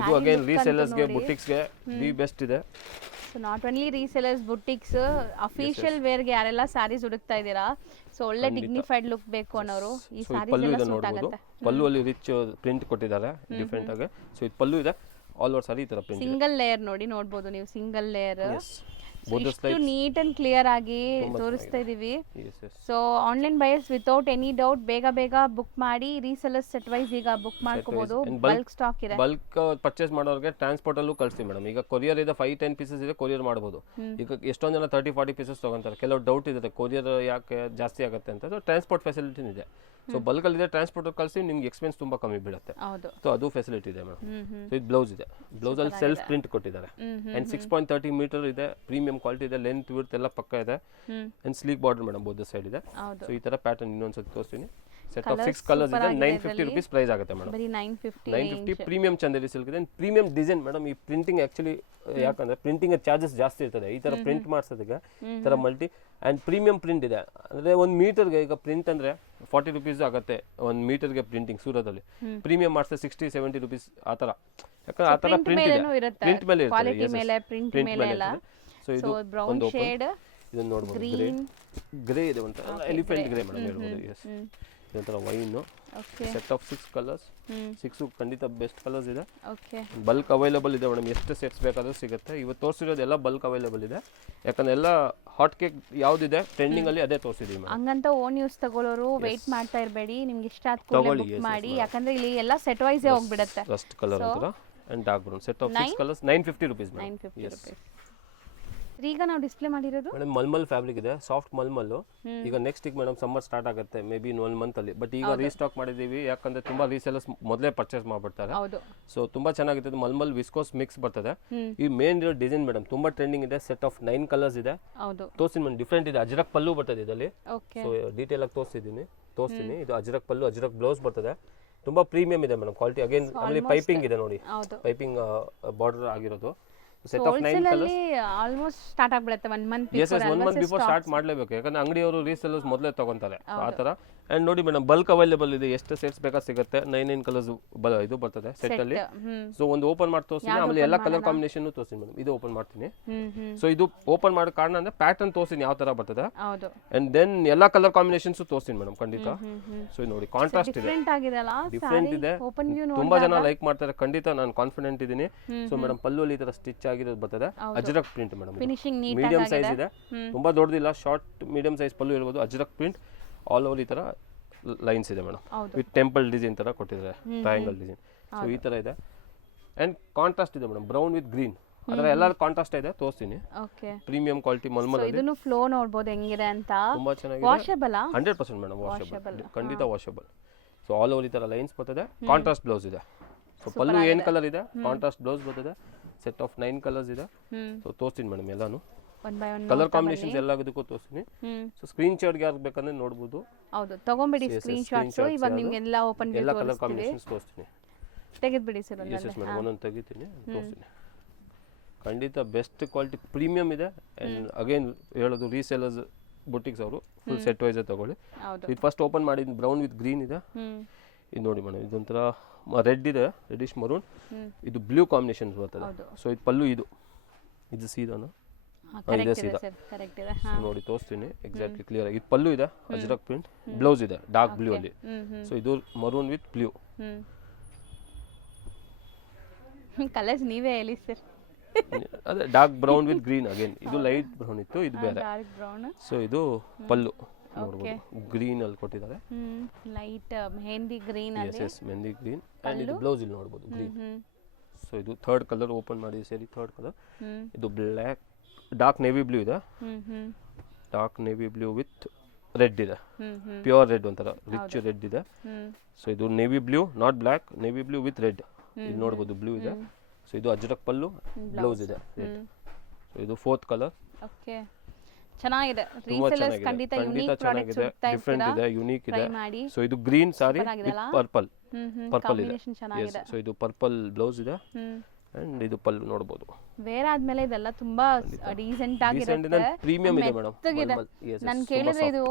ಇದು ಅಗೇನ್ ರೀಸೆಲ್ಲರ್ಸ್ ಗೆ, ಬುಟಿಕ್ಸ್ ಗೆ ದಿ ಬೆಸ್ಟ್ ಇದೆ. So not only resellers, boutiques, official ವೇರ್ಗೆ ಯಾರೆಲ್ಲ ಸ್ಯಾರೀಸ್ ಹುಡುಕ್ತಾ ಇದ್ದೀರಾ, ಸೊ ಒಳ್ಳೆ ಡಿಗ್ನಿಫೈಡ್ ಲುಕ್ ಬೇಕು ಅನ್ನೋರು ಈ ಸ್ಯಾರೀಸ್ ಎಲ್ಲ ಸೂಟ್ ಆಗುತ್ತೆ. ಪಲ್ಲು ಅಲ್ಲಿ ರಿಚ್ ಪ್ರಿಂಟ್ ಕೊಟ್ಟಿದ್ದಾರೆ ಡಿಫರೆಂಟ್ ಆಗಿ. ಸೊ ಇದು ಪಲ್ಲು ಇದೆ, ಆಲ್ ಓವರ್ ಸಾರಿ ಈ ತರ ಪ್ರಿಂಟ್. ಸಿಂಗಲ್ ಲೇಯರ್ ನೋಡಿ, ನೋಡಬಹುದು ನೀವು, ಸಿಂಗಲ್ ಲೇಯರ್. ಇಷ್ಟು ನೀಟ್ ಅಂಡ್ ಕ್ಲಿಯರ್ ಆಗಿ ತೋರಿಸ್ತಾ ಇದೀವಿ. So online buyers without any doubt ಬೇಗ ಬುಕ್ ಮಾಡಿ. ರೀಸೆಲರ್ಸ್ ಸೆಟ್ ವೈಸ್ ಈಗ ಬುಕ್ ಮಾಡ್ಕೋಬಹುದು, ಬಲ್ಕ್ ಸ್ಟಾಕ್ ಇದೆ. ಬಲ್ಕ್ ಪರ್ಚೇಸ್ ಮಾಡೋರಿಗೆ ಟ್ರಾನ್ಸ್ಪೋರ್ಟ್ ಅಲ್ಲೂ ಕಳಿಸ್ತೀವಿ ಮೇಡಮ್. ಈಗ ಕೊರಿಯರ್ ಇದೆ, 5-10 pieces ಇದೆ, ಕೊರಿಯರ್ ಮಾಡಬಹುದು. ಈಗ ಎಷ್ಟೊಂದು ಜನ 30-40 pieces ತಗೊಂತಾರೆ. ಕೆಲವು ಡೌಟ್ ಇದೆ, ಕೊರಿಯರ್ ಯಾಕೆ ಜಾಸ್ತಿ ಆಗುತ್ತೆ ಅಂತ. ಸೊ ಟ್ರಾನ್ಸ್ಪೋರ್ಟ್ ಫೆಸಿಲಿಟಿ ಇದೆ. ಸೊ ಬಲ್ಕಲ್ಲಿ ಇದೆ ಟ್ರಾನ್ಸ್ಪೋರ್ಟ್ ಕಳಿಸಿ ನಿಮ್ಗೆ ಎಕ್ಸ್ಪೆನ್ಸ್ ತುಂಬ ಕಮ್ಮಿ ಬೀಳುತ್ತೆ. ಹೌದು. ಸೊ ಅದು ಫೆಸಿಲಿಟಿ ಇದೆ ಮೇಡಮ್. ಸೊ ಇದು ಬ್ಲೌಸ್ ಇದೆ, ಬ್ಲೌಸಲ್ಲಿ ಸೆಲ್ಫ್ ಪ್ರಿಂಟ್ ಕೊಟ್ಟಿದ್ದಾರೆ ಆ್ಯಂಡ್ 6.30 ಮೀಟರ್ ಇದೆ, ಪ್ರೀಮಿಯಂ ಕ್ವಾಲಿಟಿ ಇದೆ, ಲೆಂತ್ ವಿಡ್ತ್ ಎಲ್ಲ ಪಕ್ಕ ಇದೆ and sleek border madam both side ಇದೆ. ಸೊ ಈ ಥರ ಪ್ಯಾಟರ್ನ್ ಇನ್ನೊಂದ್ಸತಿ ತೋರಿಸ್ತೀನಿ. ಸೆಟ್ ಆಫ್ 6 ಕಲರ್ಸ್ ಇದೆ, 950 rupees ಪ್ರೈಸ್ ಆಗುತ್ತೆ ಮೇಡಮ್. ಬರೀ 950 ಪ್ರೀಮಿಯಂ ಚಂದೇರಿ ಸಿಲ್ಕ್ ಇದೆ, ಪ್ರೀಮಿಯಂ ಡಿಸೈನ್ ಮೇಡಮ್. ಈ ಪ್ರಿಂಟಿಂಗ್ ಆಕ್ಚುಲಿ ಯಾಕಂದ್ರೆ ಪ್ರಿಂಟಿಂಗ್ ಚಾರ್ಜಸ್ ಜಾಸ್ತಿ ಇರ್ತದೆ ಈ ತರ ಪ್ರಿಂಟ್ ಮಾಡ್ಸೋದಕ್ಕೆ. ಈ ತರ ಮಲ್ಟಿ ಆ್ಯಂಡ್ ಪ್ರೀಮಿಯಂ ಪ್ರಿಂಟ್ ಇದೆ, ಅಂದ್ರೆ 1 ಮೀಟರ್ಗೆ ಈಗ ಪ್ರಿಂಟ್ ಅಂದ್ರೆ 40 rupees ಆಗುತ್ತೆ 1 ಮೀಟರ್ಗೆ ಪ್ರಿಂಟಿಂಗ್ ಸೂರತಲ್ಲಿ. ಪ್ರೀಮಿಯಂ ಮಾಡಿಸಿದ್ರೆ 60-70 rupees ಆ ಥರ, ಯಾಕಂದ್ರೆ ಆ ಥರ ಪ್ರಿಂಟ್ ಇದೆ, ಪ್ರಿಂಟ್ ಮೇಲೆ ಇರುತ್ತೆ. ಸೊ ಇದು ಒಂದು ಓಪನ್, ಇದನ್ನ ನೋಡ್ಬೋದು, ಗ್ರೇ ಇದೆ, ಒಂಥರ ಎಲಿಫೆಂಟ್ ಗ್ರೇ ಮೇಡಮ್ ಹೇಳ್ಬೋದು. ಎಸ್, ಇದೊಂಥರ ವೈನು. ಸೆಟ್ ಆಫ್ 6 ಕಲರ್ಸ್, 6 ಖಂಡಿತ ಬೆಸ್ಟ್ ಕಲರ್ಸ್ ಇದೆ. ಬಲ್ಕ್ ಅವೈಲೇಬಲ್ ಇದೆ ಮೇಡಮ್, ಎಷ್ಟು ಸೆಟ್ಸ್ ಬೇಕಾದ್ರೂ ಸಿಗುತ್ತೆ. ಇವತ್ತು ತೋರಿಸಿರೋದೆಲ್ಲ ಬಲ್ಕ್ ಅವೈಲೇಬಲ್ ಇದೆ, ಯಾಕಂದ್ರೆ ಎಲ್ಲ ಹಾಟ್ ಕೇಕ್ ಯಾವ್ದಿದೆ ಟ್ರೆಂಡಿಂಗ್ ಅಲ್ಲಿ ಅದೇ ತೋರಿಸಿದೀವಿ. ಹಂಗಂತ ಓನ್ ಯೂಸ್ ತಗೊಳ್ಳೋರು ವೇಟ್ ಮಾಡ್ತಾ ಇರಬೇಡಿ, ನಿಮ್ಗೆ ಇಷ್ಟ ಆದ ಕೂಡಲೇ ಬುಕ್ ಮಾಡಿ, ಯಾಕಂದ್ರೆ ಇಲ್ಲಿ ಎಲ್ಲ ಸೆಟ್ ವೈಸ್ ಹೋಗ್ಬಿಡುತ್ತೆ. ರಸ್ಟ್ ಕಲರ್ ಅಂತರ and dark brown. Set of 6 colours 950 rupees madam. 950 rupees. ಈಗ ನಾವು ಡಿಸ್ಪ್ಲೇ ಮಾಡಿರೋದು ಮೇಡಮ್ ಮಲ್ಮಲ್ ಫ್ಯಾಬ್ರಿಕ್ ಇದೆ, ಸಾಫ್ಟ್ ಮಲ್ಮಲ್. ಈಗ ನೆಕ್ಸ್ಟ್ ಈಗ ಮೇಡಮ್ ಸಮ್ಮರ್ ಸ್ಟಾರ್ಟ್ ಆಗುತ್ತೆ ಮೇ ಬಿ ಇನ್ 1 month ಅಲ್ಲಿ, ಬಟ್ ಈಗ ರೀಸ್ಟಾಕ್ ಮಾಡಿದೀವಿ ಯಾಕಂದ್ರೆ ತುಂಬಾ ರೀಸೆಲ್ಲರ್ಸ್ ಮೊದಲೇ ಪರ್ಚೇಸ್ ಮಾಡ್ಬಿಡ್ತಾರೆ. ಸೊ ತುಂಬಾ ಚೆನ್ನಾಗಿದೆ, ಮಲ್ಮಲ್ ವಿಸ್ಕೋಸ್ ಮಿಕ್ಸ್ ಬರ್ತದೆ. ಈ ಮೇನ್ ಇರೋ ಡಿಸೈನ್ ಮೇಡಮ್ ತುಂಬಾ ಟ್ರೆಂಡಿಂಗ್ ಇದೆ. ಸೆಟ್ ಆಫ್ 9 ಕಲರ್ಸ್ ಇದೆ, ತೋರಿಸ್ತೀನಿ ಮೇಡಮ್. ಡಿಫ್ರೆಂಟ್ ಇದೆ, ಅಜ್ರಕ್ ಪಲ್ಲು ಬರ್ತದೆ ಇದರಲ್ಲಿ. ಸೊ ಡೀಟೇಲ್ ಆಗಿ ತೋರಿಸ್ತೀನಿ. ಇದು ಅಜ್ರಕ್ ಪಲ್ಲು, ಅಜ್ರಕ್ ಬ್ಲೌಸ್ ಬರ್ತದೆ. ತುಂಬಾ ಪ್ರೀಮಿಯಂ ಇದೆ ಮೇಡಮ್ ಕ್ವಾಲಿಟಿ. ಅಗೇನ್ ಆಮೇಲೆ ಪೈಪಿಂಗ್ ಇದೆ ನೋಡಿ, ಪೈಪಿಂಗ್ ಬಾರ್ಡರ್ ಆಗಿರೋದು. Set of 9 colours almost start ಆಗ್ಬಿಡುತ್ತೆ 1 month ಬಿಫೋರ್ ಸ್ಟಾರ್ಟ್ ಮಾಡಲೇಬೇಕು, ಯಾಕಂದ್ರೆ ಅಂಗಡಿಯವರು ರೀಸೆಲ್ಲರ್ಸ್ ಮೊದಲೇ ತಗೊಂತಾರೆ ಆ ಥರ. ಆ್ಯಂಡ್ ನೋಡಿ ಮೇಡಮ್ ಬಲ್ಕ್ ಅವೈಲೇಬಲ್ ಇದೆ, ಎಷ್ಟು ಸೆಟ್ಸ್ ಬೇಕಾ ಸಿಗುತ್ತೆ. 9 ಕಲರ್ಸ್ ಇದು ಬರ್ತದೆ ಸೆಟ್ ಅಲ್ಲಿ. ಸೊ ಒಂದು ಓಪನ್ ಮಾಡಿ ತೋರಿಸ್ತೀನಿ, ಆಮೇಲೆ ಎಲ್ಲ ಕಲರ್ ಕಾಂಬಿನೇಷನ್ ತೋರಿಸ್ತೀನಿ ಮೇಡಮ್. ಇದು ಓಪನ್ ಮಾಡ್ತೀನಿ. ಸೊ ಇದು ಓಪನ್ ಮಾಡೋ ಕಾರಣ ಅಂದ್ರೆ ಪ್ಯಾಟರ್ನ್ ತೋರಿಸ್ತೀನಿ ಯಾವ ತರ ಬರ್ತದೆ, ಅಂಡ್ ದೆನ್ ಎಲ್ಲ ಕಲರ್ ಕಾಂಬಿನೇಷನ್ಸ್ ತೋರಿಸ್ತೀನಿ ಮೇಡಮ್ ಖಂಡಿತ. ಸೊ ನೋಡಿ ಕಾಂಟ್ರಾಸ್ಟ್ ಇದೆ, ಡಿಫ್ರೆಂಟ್ ಇದೆ, ತುಂಬಾ ಜನ ಲೈಕ್ ಮಾಡ್ತಾರೆ ಖಂಡಿತ, ನಾನು ಕಾನ್ಫಿಡೆಂಟ್ ಇದ್ದೀನಿ. ಸೊ ಮೇಡಮ್ ಪಲ್ಲು ಅಲ್ಲಿ ಈ ತರ ಸ್ಟಿಚ್ ಆಗಿರೋದು ಬರ್ತದೆ, Ajrakh print madam. Medium size ಇದೆ, ತುಂಬಾ ದೊಡ್ಡದಿಲ್ಲ, ಶಾರ್ಟ್ ಮೀಡಿಯಂ ಸೈಜ್ ಪಲ್ಲು ಇರ್ಬೋದು. ಅಜ್ರಕ್ ಪ್ರಿಂಟ್ ಆಲ್ ಓವರ್ ಈ ತರ ಲೈನ್ಸ್ ಇದೆ ಮೇಡಮ್, ವಿತ್ ಟೆಂಪಲ್ ಡಿಸೈನ್ ತರ ಕೊಟ್ಟಿದ್ದಾರೆ, ಟ್ರಯಾಂಗಲ್ ಡಿಸೈನ್. ಸೊ ಈ ತರ ಇದೆ ಅಂಡ್ ಕಾಂಟ್ರಾಸ್ಟ್ ಇದೆ ಮೇಡಮ್, ಬ್ರೌನ್ ವಿತ್ ಗ್ರೀನ್, ಅದರ ಎಲ್ಲ ಕಾಂಟ್ರಾಸ್ಟ್ ಇದೆ, ತೋರಿಸ್ತೀನಿ. Premium quality mulmul. ಇದನ್ನು ಫ್ಲೋ ನೋಡಬಹುದು ಹೆಂಗಿದೆ ಅಂತ. ತುಂಬಾ ಚೆನ್ನಾಗಿದೆ, ವಾಷಬಲ್ 100% ಮೇಡಮ್, ವಾಷಬಲ್ ಖಂಡಿತ ವಾಷಬಲ್. ಸೊ ಆಲ್ ಓವರ್ ಈ ತರ ಲೈನ್ಸ್ ಬರ್ತದೆ, ಕಾಂಟ್ರಾಸ್ಟ್ ಬ್ಲೌಸ್ ಇದೆ. ಸೊ ಪಲ್ಲು ಏನ್ ಕಲರ್ ಇದೆ, ಕಾಂಟ್ರಾಸ್ಟ್ ಬ್ಲೌಸ್ ಬರ್ತದೆ. ಸೆಟ್ ಆಫ್ 9 ಕಲರ್ಸ್ ಇದೆ. ಸೊ ತೋರಿಸ್ತೀನಿ ಮೇಡಮ್ ಎಲ್ಲಾನು, ಕಲರ್ ಕಾಂಬಿನೇಷನ್ಸ್ ಎಲ್ಲದಕ್ಕೂ ತೋರಿಸ್ತೀನಿ. ಸೊ ಸ್ಕ್ರೀನ್ ಶಾಟ್ಗೆ ಯಾರು ಬೇಕಂದ್ರೆ ನೋಡಬಹುದು. ಹೌದು, ತಗೊಂಬಿಡಿ ಸ್ಕ್ರೀನ್ ಶಾಟ್ಸ್. ಇವಾಗ ನಿಮಗೆ ಎಲ್ಲ ಓಪನ್ ಎಲ್ಲ ಕಲರ್ ಕಾಂಬಿನೇಷನ್ಸ್ ತೋರಿಸ್ತೀನಿ. ತೆಗೆದ್ಬಿಡಿ ಸರ್, ಎಸ್ ಮೇಡಮ್, ಒಂದೊಂದು ತೆಗಿತೀನಿ, ತೋರಿಸ್ತೀನಿ. ಖಂಡಿತ ಬೆಸ್ಟ್ ಕ್ವಾಲಿಟಿ ಪ್ರೀಮಿಯಂ ಇದೆ. ಅಂಡ್ ಅಗೇನ್ ಹೇಳೋದು ರೀಸೆಲ್ಲರ್ಸ್ ಬುಟಿಕ್ಸ್ ಅವರು ಫುಲ್ ಸೆಟ್ ವೈಸ್ ತಗೊಳ್ಳಿ. ಇದು ಫಸ್ಟ್ ಓಪನ್ ಮಾಡಿದ್ದು ಬ್ರೌನ್ ವಿತ್ ಗ್ರೀನ್ ಇದೆ. ಇದು ನೋಡಿ ಮೇಡಮ್, ಇದೊಂಥರ ರೆಡ್ ಇದೆ, ರೆಡಿಶ್ ಮರೂನ್. ಇದು ಬ್ಲೂ ಕಾಂಬಿನೇಷನ್ ಬರ್ತದೆ. ಸೊ ಇದು ಪಲ್ಲು, ಇದು ಸೀದಾನ ಇದೆ ಸೀದಾ ನೋಡಿ, ತೋರಿಸ್ತೀನಿ ಎಕ್ಸಾಕ್ಟ್ಲಿ ಕ್ಲಿಯರ್ ಆಗಿ. ಇದು ಪಲ್ಲು ಇದೆ, ಅಜ್ರಕ್ ಪ್ರಿಂಟ್, ಬ್ಲೌಸ್ ಇದೆ ಡಾರ್ಕ್ ಬ್ಲೂ ಅಲ್ಲಿ. ಸೊ ಇದು ಮರೂನ್ ವಿತ್ ಬ್ಲೂ. ಕಲರ್ಸ್ ನೀವೇ ಹೇಳಿ ಸರ್. ಅದೇ dark brown with green, again ಇದು ಲೈಟ್ ಬ್ರೌನ್ ಇತ್ತು, ಇದು ಬೇರೆ. ಸೊ ಇದು ಪಲ್ಲು ನೋಡಬಹುದು, ಗ್ರೀನ್ ಅಲ್ಲಿ ಕೊಟ್ಟಿದ್ದಾರೆ, ಲೈಟ್ ಮೆಹಂದಿ ಗ್ರೀನ್ ಅಲ್ಲಿ. Yes mehndi green. ಅಂಡ್ ಇದು ಬ್ಲೌಸ್ ಇಲ್ಲಿ ನೋಡಬಹುದು ಗ್ರೀನ್. ಸೊ ಇದು ಥರ್ಡ್ ಕಲರ್ ಓಪನ್ ಮಾಡಿ ಸೇರಿ, ಥರ್ಡ್ ಕಲರ್. ಇದು ಬ್ಲ್ಯಾಕ್, ಡಾರ್ಕ್ ನೇವಿ ಬ್ಲೂ ಇದೆ, dark navy blue with red ಇದೆ, ಪ್ಯೂರ್ ರೆಡ್, ಒಂಥರ ರಿಚ್ ರೆಡ್ ಇದೆ. ಸೊ ಇದು navy blue, not black, navy blue with red, ಇಲ್ಲಿ ನೋಡಬಹುದು ಬ್ಲೂ ಇದೆ. ಸೊ ಇದು ಅಜ್ರಕ್ ಪಲ್ಲು, ಬ್ಲೌಸ್ ಇದೆ ರೆಡ್. ಸೊ ಇದು ಫೋರ್ತ್ ಕಲರ್. ಓಕೆ, ಚೆನ್ನಾಗಿದೆ. ರೀಸೆಲ್ಲರ್ಸ್ ಖಂಡಿತ ಯೂನಿಕ್ ಪ್ರಾಡಕ್ಟ್ಸ್ ಹುಡುಕ್ತಾ ಡಿಫರೆಂಟ್ ಇದೆ, ಯೂನಿಕ್ ಇದೆ. ಸೊ ಇದು green sorry with purple, purple ಇದೆ. ಸೊ ಇದು ಪರ್ಪಲ್ ಬ್ಲೌಸ್ ಇದೆ ಅಂಡ್ ಇದು ಪಲ್ಲು ನೋಡಬಹುದು. ವೇರ್ ಆದ್ಮೇಲೆ ಇದೆಲ್ಲ ತುಂಬಾ ಡೀಸೆಂಟ್ ಆಗಿರುತ್ತೆ, ಪ್ರೀಮಿಯಂ ಇದೆ ಮೇಡಮ್. ನಾನು ಕೇಳಿದ್ರೆ ಇದು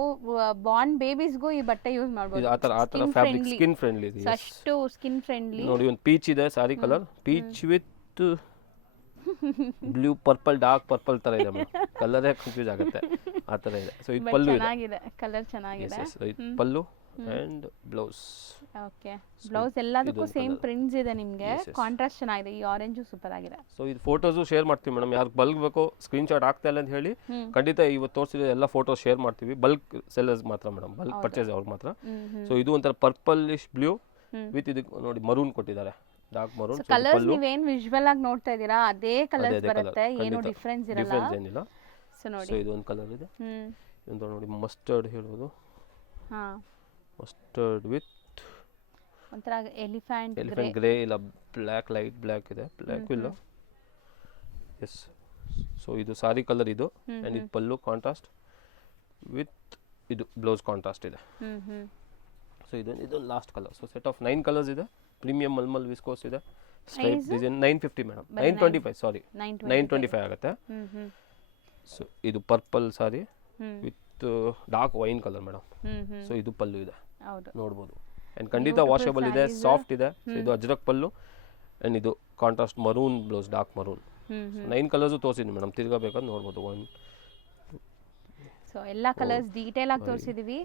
ಬಾರ್ನ್ ಬೇಬೀಸ್ಗೂ ಈ ಬಟ್ಟೆ ಯೂಸ್ ಮಾಡಬಹುದು. ಆ ತರ ಫ್ಯಾಬ್ರಿಕ್ ಸ್ಕಿನ್ ಫ್ರೆಂಡ್ಲಿ ಇದೆ, ಅಷ್ಟು ಸ್ಕಿನ್ ಫ್ರೆಂಡ್ಲಿ. ನೋಡಿ ಒಂದು ಪೀಚ್ ಇದೆ sari colour, peach with blue purple, dark purple ತರ ಇದೆ ಮೇಡಮ್, ಕಲರೇ ಕನ್ಫ್ಯೂಸ್ ಆಗುತ್ತೆ ಆ ತರ ಇದೆ. ಸೊ ಇದು ಪಲ್ಲು ಚೆನ್ನಾಗಿದೆ, ಕಲರ್ ಚೆನ್ನಾಗಿದೆ. ಪಲ್ಲು ಅಂಡ್ ಬ್ಲೌಸ್. ಓಕೆ, ಬ್ಲೌಸ್ ಎಲ್ಲದಕ್ಕೂ ಸೇಮ್ ಪ್ರಿಂಟ್ಸ್ ಇದೆ ನಿಮಗೆ, ಕಾಂಟ್ರಾಸ್ಟ್ ಚೆನ್ನಾಗಿದೆ. ಈ ಆರೆಂಜ್ ಸೂಪರ್ ಆಗಿದೆ. ಸೊ ಇದು ಫೋಟೋಸ್ ಶೇರ್ ಮಾಡ್ತೀವಿ ಮೇಡಮ್, ಯಾರು ಬಲ್ಕ್ ಬೇಕೋ ಸ್ಕ್ರೀನ್ ಶಾಟ್ ಆಗ್ತಾ ಇಲ್ಲ ಅಂತ ಹೇಳಿ ಖಂಡಿತ ಇವತ್ತು ತೋರಿಸಿದ ಎಲ್ಲ ಫೋಟೋಸ್ ಶೇರ್ ಮಾಡ್ತೀವಿ. ಬಲ್ಕ್ ಸೆಲ್ಲರ್ಸ್ ಮಾತ್ರ ಮೇಡಮ್, ಬಲ್ಕ್ ಪರ್ಚೇಸ್ ಅವ್ರಿಗೆ ಮಾತ್ರ. ಸೊ ಇದು ಒಂಥರ ಪರ್ಪಲಿಶ್ ಬ್ಲೂ ವಿತ್ ಇದು ನೋಡಿ ಮರೂನ್ ಕೊಟ್ಟಿದ್ದಾರೆ, ಡಾರ್ಕ್ ಮರೂನ್. ಕಲರ್ಸ್ ನೀವೇನ್ ವಿಜುವಲ್ ಆಗಿ ನೋಡ್ತಾ ಇದೀರಾ ಅದೇ ಕಲರ್ಸ್ ಬರುತ್ತೆ, ಏನು ಡಿಫರೆನ್ಸ್ ಏನಿಲ್ಲ. ಸೊ ಇದು ಒಂದು ಕಲರ್ ಇದೆ, ಇದೊಂದು ನೋಡಿ ಮಸ್ಟರ್ಡ್ ಹೇಳೋದು. ಮಸ್ಟರ್ಡ್ ವಿತ್ ಒಂಥರ ಎಲಿಫೆಂಟ್ ಎಲಿಫೆಂಟ್ ಗ್ರೇ ಇಲ್ಲ ಬ್ಲ್ಯಾಕ್, ಲೈಟ್ ಬ್ಲ್ಯಾಕ್ ಇದೆ, ಬ್ಲ್ಯಾಕ್ ಇಲ್ಲ. ಎಸ್, ಸೊ ಇದು ಸಾರಿ ಕಲರ್ ಇದು. ಆ್ಯಂಡ್ ಇದು ಪಲ್ಲು ಕಾಂಟ್ರಾಸ್ಟ್ ವಿತ್ ಇದು ಬ್ಲೌಸ್ ಕಾಂಟ್ರಾಸ್ಟ್ ಇದೆ. ಸೊ ಇದೊಂದು last colour. So set of 9 colours ಇದೆ. ಪ್ರೀಮಿಯಂ ಮಲ್ಮಲ್ ವಿಸ್ಕೋಸ್ ಇದೆ. ಸ್ಟ್ರೈಪ್ ಡಿಸೈನ್ 950 ಮೇಡಮ್, 925 ಸಾರಿ 925 ಆಗುತ್ತೆ. ಸೊ ಇದು purple sari with dark wine colour madam. So ಇದು ಪಲ್ಲು ಇದೆ, ನೋಡ್ಬೋದು. ಆ್ಯಂಡ್ ಖಂಡಿತ ವಾಷಬಲ್ ಇದೆ, ಸಾಫ್ಟ್ ಇದೆ. ಸೊ ಇದು ಅಜ್ರಕ್ ಪಲ್ಲು ಆ್ಯಂಡ್ ಇದು contrast maroon blouse, dark maroon. 9 colours ತೋರಿಸಿದ್ವಿ ಮೇಡಮ್, ತಿರ್ಗಬೇಕಂತ ನೋಡ್ಬೋದು. 1 ಸೊ ಎಲ್ಲ ಕಲರ್ಸ್ ಡೀಟೇಲ್ ಆಗಿ ತೋರಿಸಿದೀವಿ.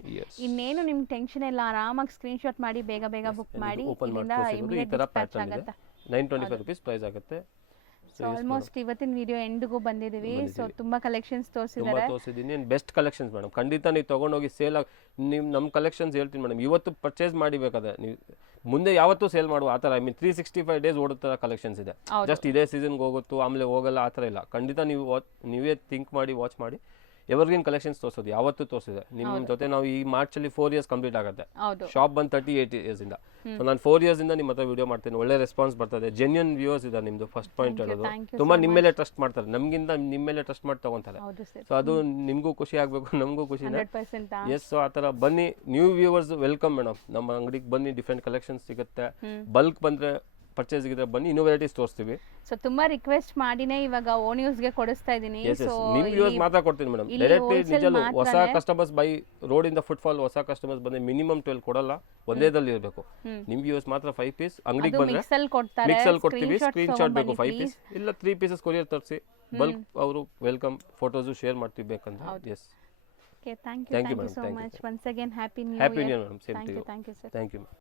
ಇನ್ನೇನು ನಿಮ್ಗೆ ಟೆನ್ಷನ್ ಇಲ್ಲ, ಆರಾಮಾಗಿ ಸ್ಕ್ರೀನ್ ಶಾಟ್ ಮಾಡಿ ಬೇಗ ಬೇಗ ಬುಕ್ ಮಾಡಿ. ಇಲ್ಲಿಂದ ಇಮಿಡಿಯೇಟ್ ಡಿಸ್ಪ್ಯಾಚ್ ಆಗುತ್ತೆ. 925 rupees ಪ್ರೈಸ್ ಆಗುತ್ತೆ. ಸೊ ಆಲ್ಮೋಸ್ಟ್ ಇವತ್ತಿನ ವಿಡಿಯೋ ಎಂಡ್ಗೂ ಬಂದಿದ್ದೀವಿ. ಸೊ ತುಂಬಾ ಕಲೆಕ್ಷನ್ಸ್ ತೋರಿಸಿದ್ದಾರೆ. ತೋರಿಸಿದ್ದೀನಿ, ಬೆಸ್ಟ್ ಕಲೆಕ್ಷನ್ಸ್ ಮೇಡಮ್. ಖಂಡಿತ ನೀವು ತೊಗೊಂಡೋಗಿ ಸೇಲ್ ಆಗಿ ನೀವು ನಮ್ಮ ಕಲೆಕ್ಷನ್ಸ್ ಹೇಳ್ತೀನಿ ಮೇಡಮ್. ಇವತ್ತು ಪರ್ಚೇಸ್ ಮಾಡಿಬೇಕಾದ್ರೆ ನೀವು ಮುಂದೆ ಯಾವತ್ತೂ ಸೇಲ್ ಮಾಡುವ ಆ ಥರ, ಐ ಮೀನ್ 365 days ಓಡೋ ಥರ ಕಲೆಕ್ಷನ್ಸ್ ಇದೆ. ಜಸ್ಟ್ ಇದೇ ಸೀಸನ್ಗೆ ಹೋಗುತ್ತೋ ಆಮೇಲೆ ಹೋಗಲ್ಲ ಆ ಥರ ಇಲ್ಲ. ಖಂಡಿತ ನೀವೇ ಥಿಂಕ್ ಮಾಡಿ ವಾಚ್ ಮಾಡಿ ಎವರ್ಗ್ರೀನ್ ಕಲೆಕ್ಷನ್ಸ್ ತೋರಿಸೋದು ಯಾವತ್ತೂ ತೋರಿಸಿದೆ. ನಿಮ್ಮ ಜೊತೆ ನಾವು ಈ ಮಾರ್ಚಲ್ಲಿ 4 years ಕಂಪ್ಲೀಟ್ ಆಗುತ್ತೆ. ಶಾಪ್ ಬಂದು 38 years ಇಂದ. ಸೊ ನಾನು 4 years ಇಂದ ನಿಮ್ಮ ಹತ್ರ ವಿಡಿಯೋ ಮಾಡ್ತೀನಿ. ಒಳ್ಳೆ ರೆಸ್ಪಾನ್ಸ್ ಬರ್ತದೆ. ಜೆನ್ಯೂನ್ ವ್ಯೂವರ್ಸ್ ಇದೆ ನಿಮ್ಮದು. ಫಸ್ಟ್ ಪಾಯಿಂಟ್ ಹೇಳೋದು, ತುಂಬ ನಿಮ್ಮ ಮೇಲೆ ಟ್ರಸ್ಟ್ ಮಾಡ್ತಾರೆ, ನಮಗಿಂತ ನಿಮ್ಮ ಮೇಲೆ ಟ್ರಸ್ಟ್ ಮಾಡಿ ತೊಗೊತಾರೆ. ಸೊ ಅದು ನಿಮಗೂ ಖುಷಿ ಆಗಬೇಕು, ನಮಗೂ ಖುಷಿನೇ. ಎಸ್, ಸೊ ಆ ಥರ ಬನ್ನಿ. New viewers welcome madam. ನಮ್ಮ ಅಂಗಡಿಗೆ ಬನ್ನಿ, ಡಿಫ್ರೆಂಟ್ ಕಲೆಕ್ಷನ್ಸ್ ಸಿಗುತ್ತೆ. ಬಲ್ಕ್ ಬಂದರೆ ಪರ್ಚೇಸ್ ಇದ್ರೆ ಬನ್ನಿ, ಇನ್ನೂ ವೆರೈಟೀಸ್ ತೋರಿಸ್ತೀವಿ. ಸೊ ತುಂಬಾ ರಿಕ್ವೆಸ್ಟ್ ಮಾಡಿನೇ ಇವಾಗ ಓ ನ್ಯೂಸ್ಗೆ ಕೊಡಿಸ್ತಾ ಇದ್ದೀನಿ. ಸೊ ನಿಮ್ಮ ವ್ಯೂವರ್ಸ್ ಮಾತ್ರ ಕೊಡ್ತೀನಿ ಮೇಡಮ್. ಡೈರೆಕ್ಟ್ಲಿ ನಿಜಲು ಹೊಸ ಕಸ್ಟಮರ್ಸ್ ಬೈ ರೋಡ್ ಇಂದ ಫುಟ್ಫಾಲ್ ಹೊಸ ಕಸ್ಟಮರ್ಸ್ ಬಂದ್ರೆ ಮಿನಿಮಮ್ 12 ಕೊಡಲ್ಲ, ಒಂದೇದಲ್ಲಿ ಇರಬೇಕು. ನಿಮ್ಮ ವ್ಯೂವರ್ಸ್ ಮಾತ್ರ 5 pieces ಅಂಗಡಿಗೆ ಬಂದ್ರೆ ಮಿಕ್ಸಲ್ ಕೊಡ್ತೀವಿ. ಸ್ಕ್ರೀನ್ ಶಾಟ್ ಬೇಕು 5 pieces ಇಲ್ಲ 3 pieces ಕೊರಿಯರ್ ತರಿಸಿ. ಬಲ್ಕ್ ಅವರು ವೆಲ್ಕಮ್, ಫೋಟೋಸು ಶೇರ್ ಮಾಡ್ತೀವಿ ಬೇಕಂದ್ರೆ. Yes, okay, thank you so much. Once again happy new year. Happy new year madam. Same to you. Thank you sir. Thank you.